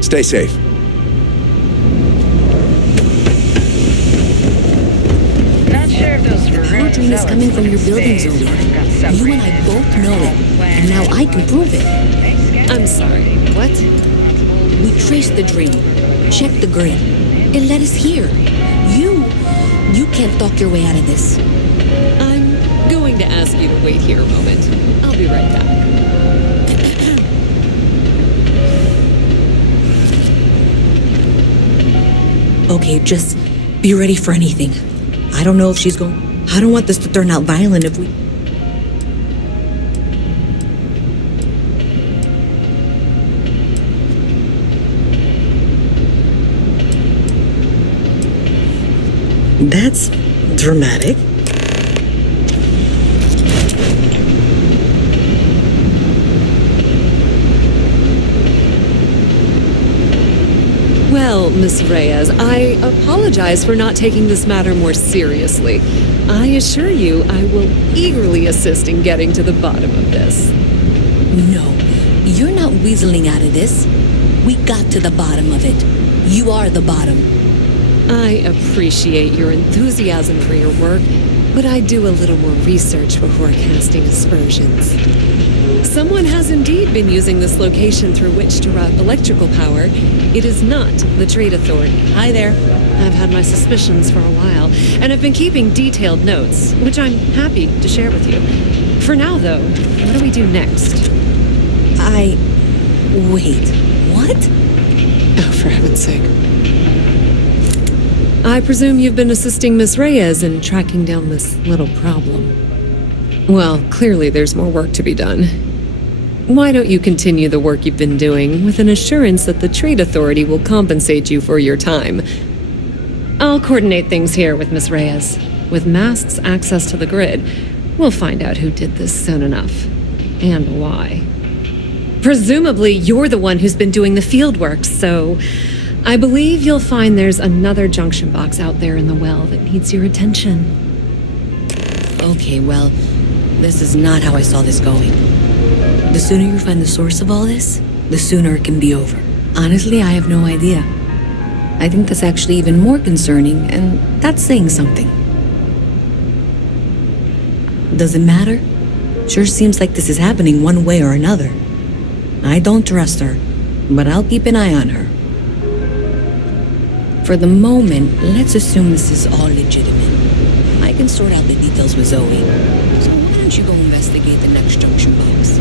Stay safe. Not sure if those the power drain is coming from your building, Zoe. You and I both know it, and now I can prove it. I'm sorry, what? We traced the drain, checked the grid. It led us here. You can't talk your way out of this. I'm going to ask you to wait here a moment. I'll be right back. Okay, just be ready for anything. I don't know if she's going... I don't want this to turn out violent if we... That's dramatic. Well, Miss Reyes, I apologize for not taking this matter more seriously. I assure you I will eagerly assist in getting to the bottom of this. No, you're not weaseling out of this. We got to the bottom of it. You are the bottom. I appreciate your enthusiasm for your work, but I do a little more research before casting aspersions. Someone has indeed been using this location through which to route electrical power. It is not the Trade Authority. Hi there. I've had my suspicions for a while, and I've been keeping detailed notes, which I'm happy to share with you. For now, though, what do we do next? Wait, what? Oh, for heaven's sake. I presume you've been assisting Miss Reyes in tracking down this little problem. Well, clearly there's more work to be done. Why don't you continue the work you've been doing with an assurance that the Trade Authority will compensate you for your time? I'll coordinate things here with Miss Reyes. With Mast's access to the grid, we'll find out who did this soon enough. And why. Presumably, you're the one who's been doing the field work, so I believe you'll find there's another junction box out there in the well that needs your attention. Okay, well, this is not how I saw this going. The sooner you find the source of all this, the sooner it can be over. Honestly, I have no idea. I think that's actually even more concerning, and that's saying something. Does it matter? Sure seems like this is happening one way or another. I don't trust her, but I'll keep an eye on her. For the moment, let's assume this is all legitimate. I can sort out the details with Zoe. So why don't you go investigate the next junction box?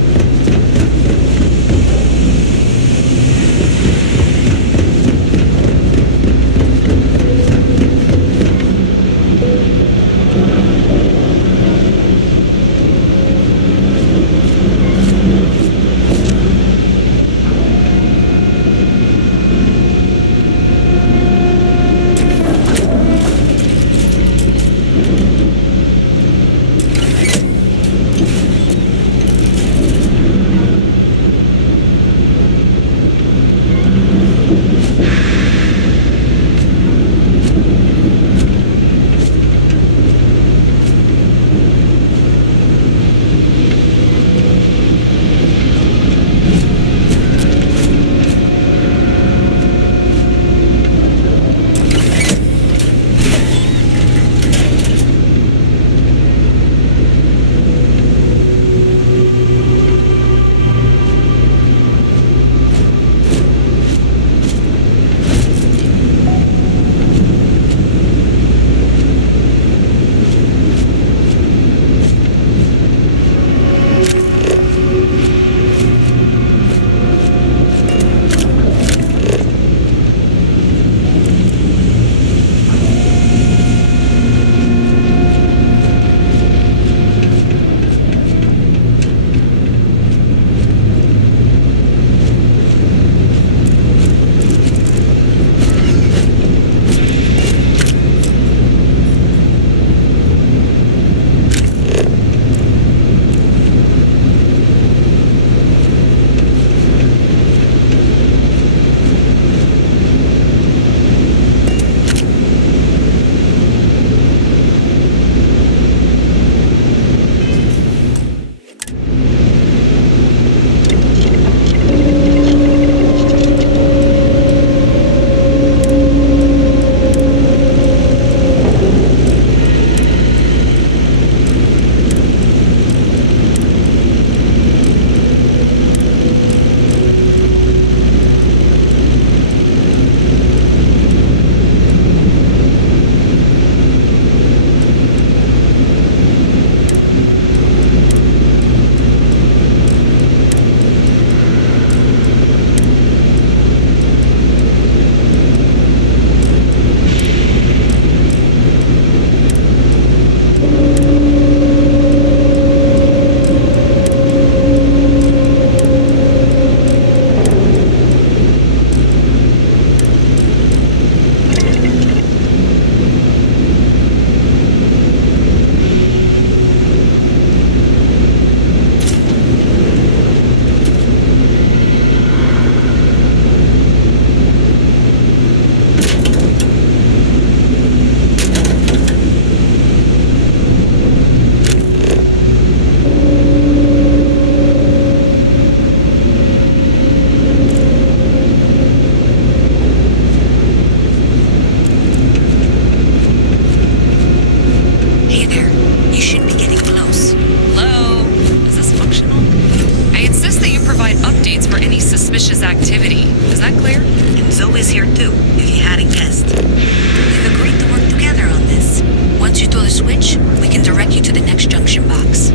activity. Is that clear? And Zoe's here too, if you hadn't guessed. We've agreed to work together on this. Once you throw the switch, we can direct you to the next junction box.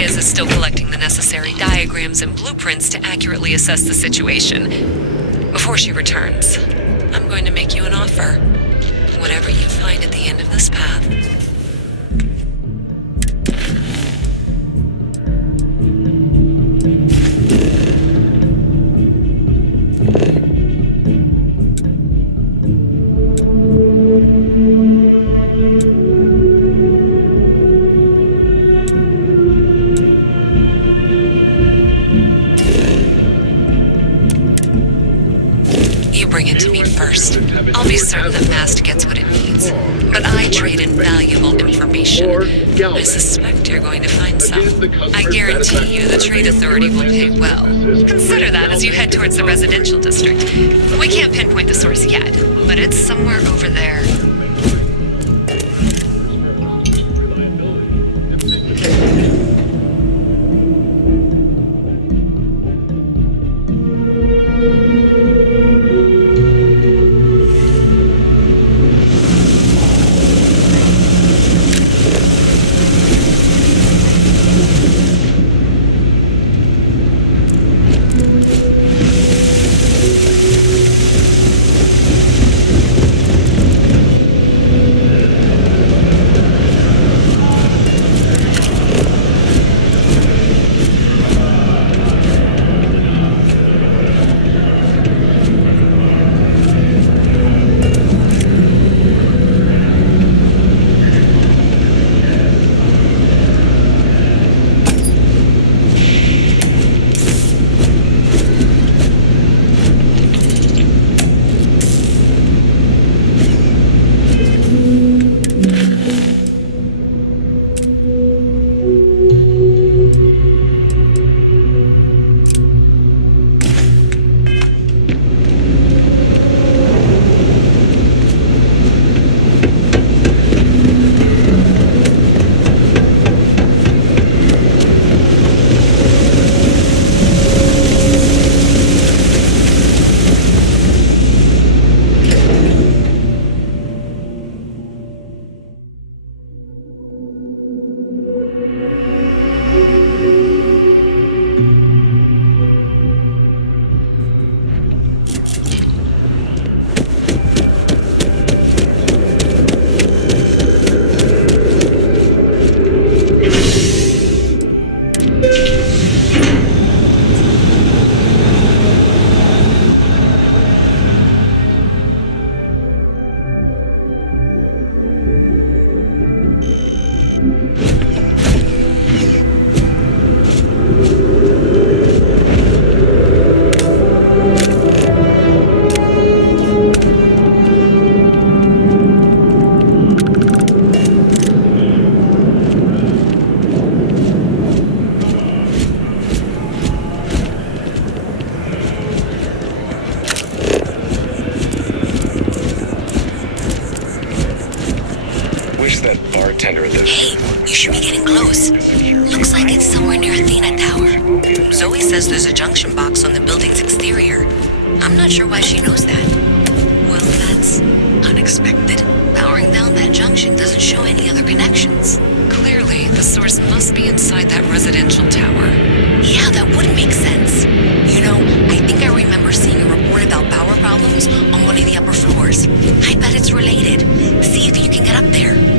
Is still collecting the necessary diagrams and blueprints to accurately assess the situation. Before she returns, I'm going to make you an offer. Whatever you find at the end of this path. I'll be certain that Mast gets what it needs. But I trade in valuable information. I suspect you're going to find some. I guarantee you the Trade Authority will pay well. Consider that as you head towards the residential district. We can't pinpoint the source yet, but it's somewhere over there. bartender at the... Hey, you should be getting close. Looks like it's somewhere near Athena Tower. Zoe says there's a junction box on the building's exterior. I'm not sure why she knows that. Well, that's unexpected. Powering down that junction doesn't show any other connections. Clearly, the source must be inside that residential tower. Yeah, that would make sense. You know, I think I remember seeing a report about power problems on one of the upper floors. I bet it's related. See if you can get up there.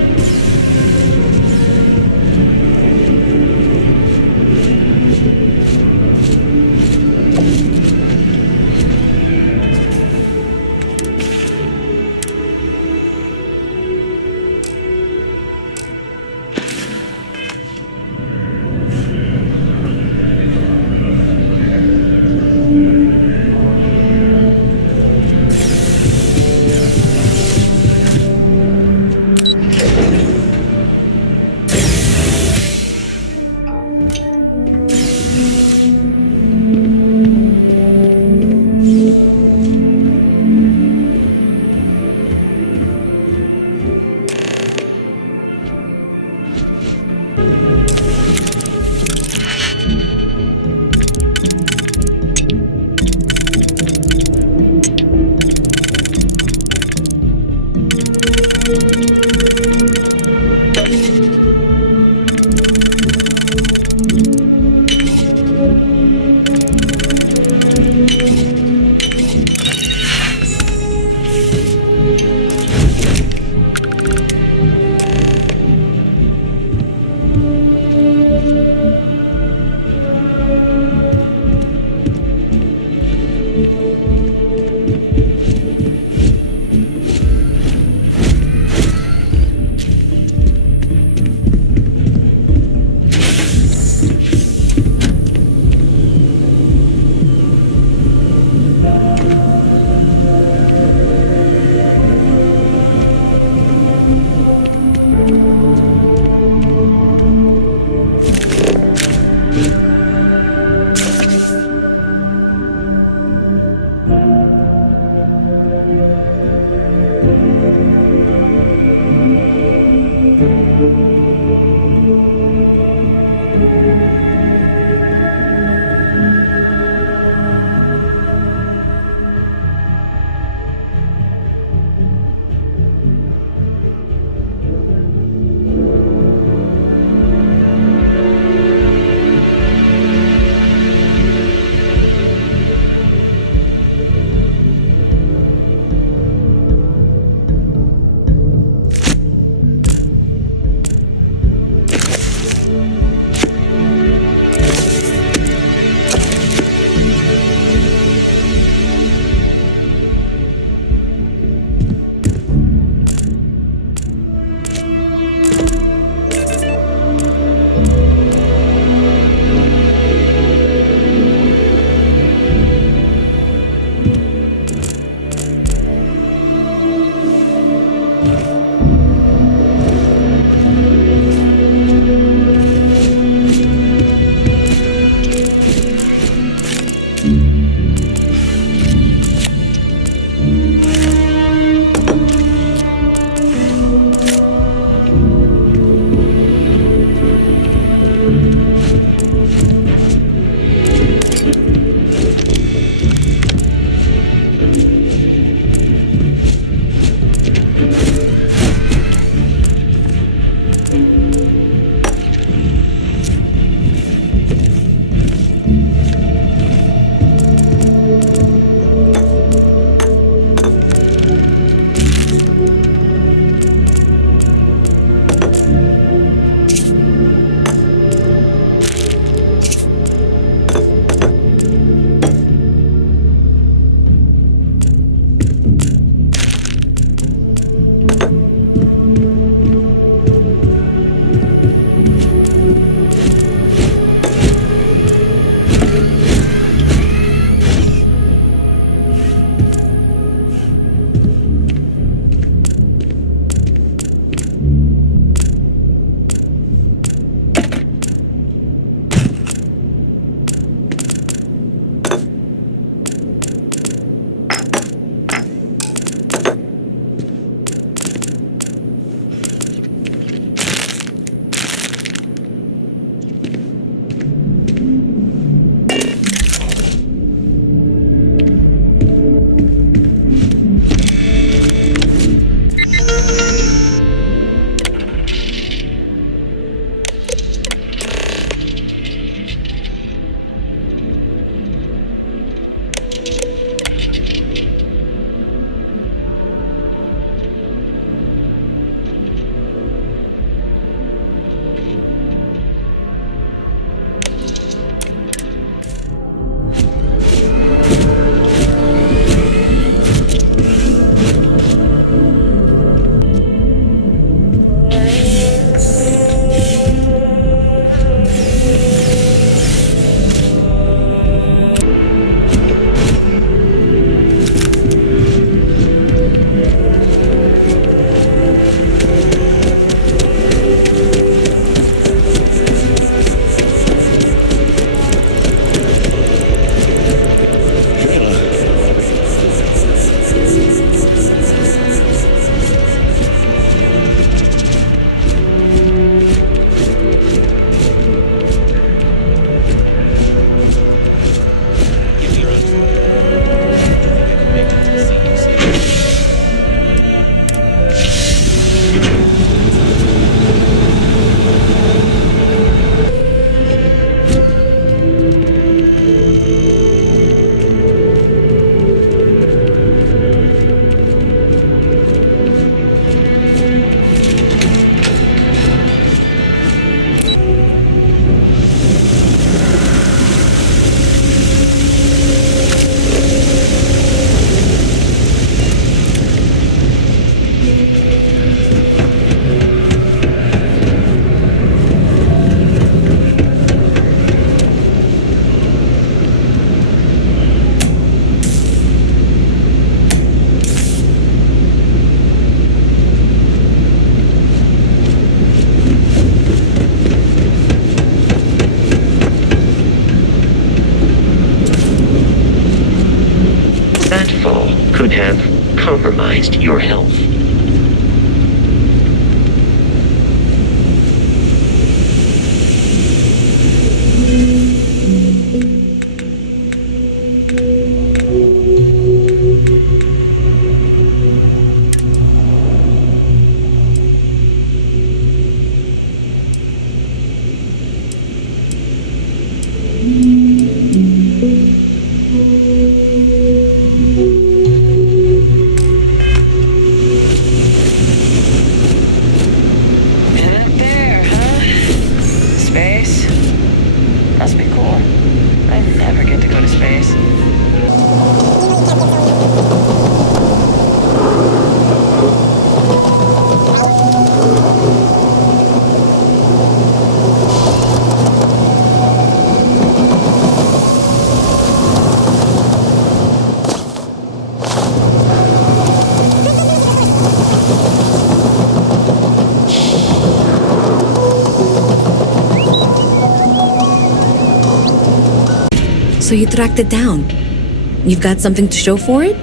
that fall could have compromised your health. So you tracked it down. You've got something to show for it?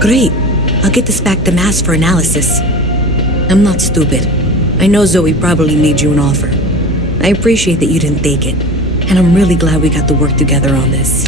Great. I'll get this back to Mass for analysis. I'm not stupid. I know Zoe probably made you an offer. I appreciate that you didn't take it. And I'm really glad we got to work together on this.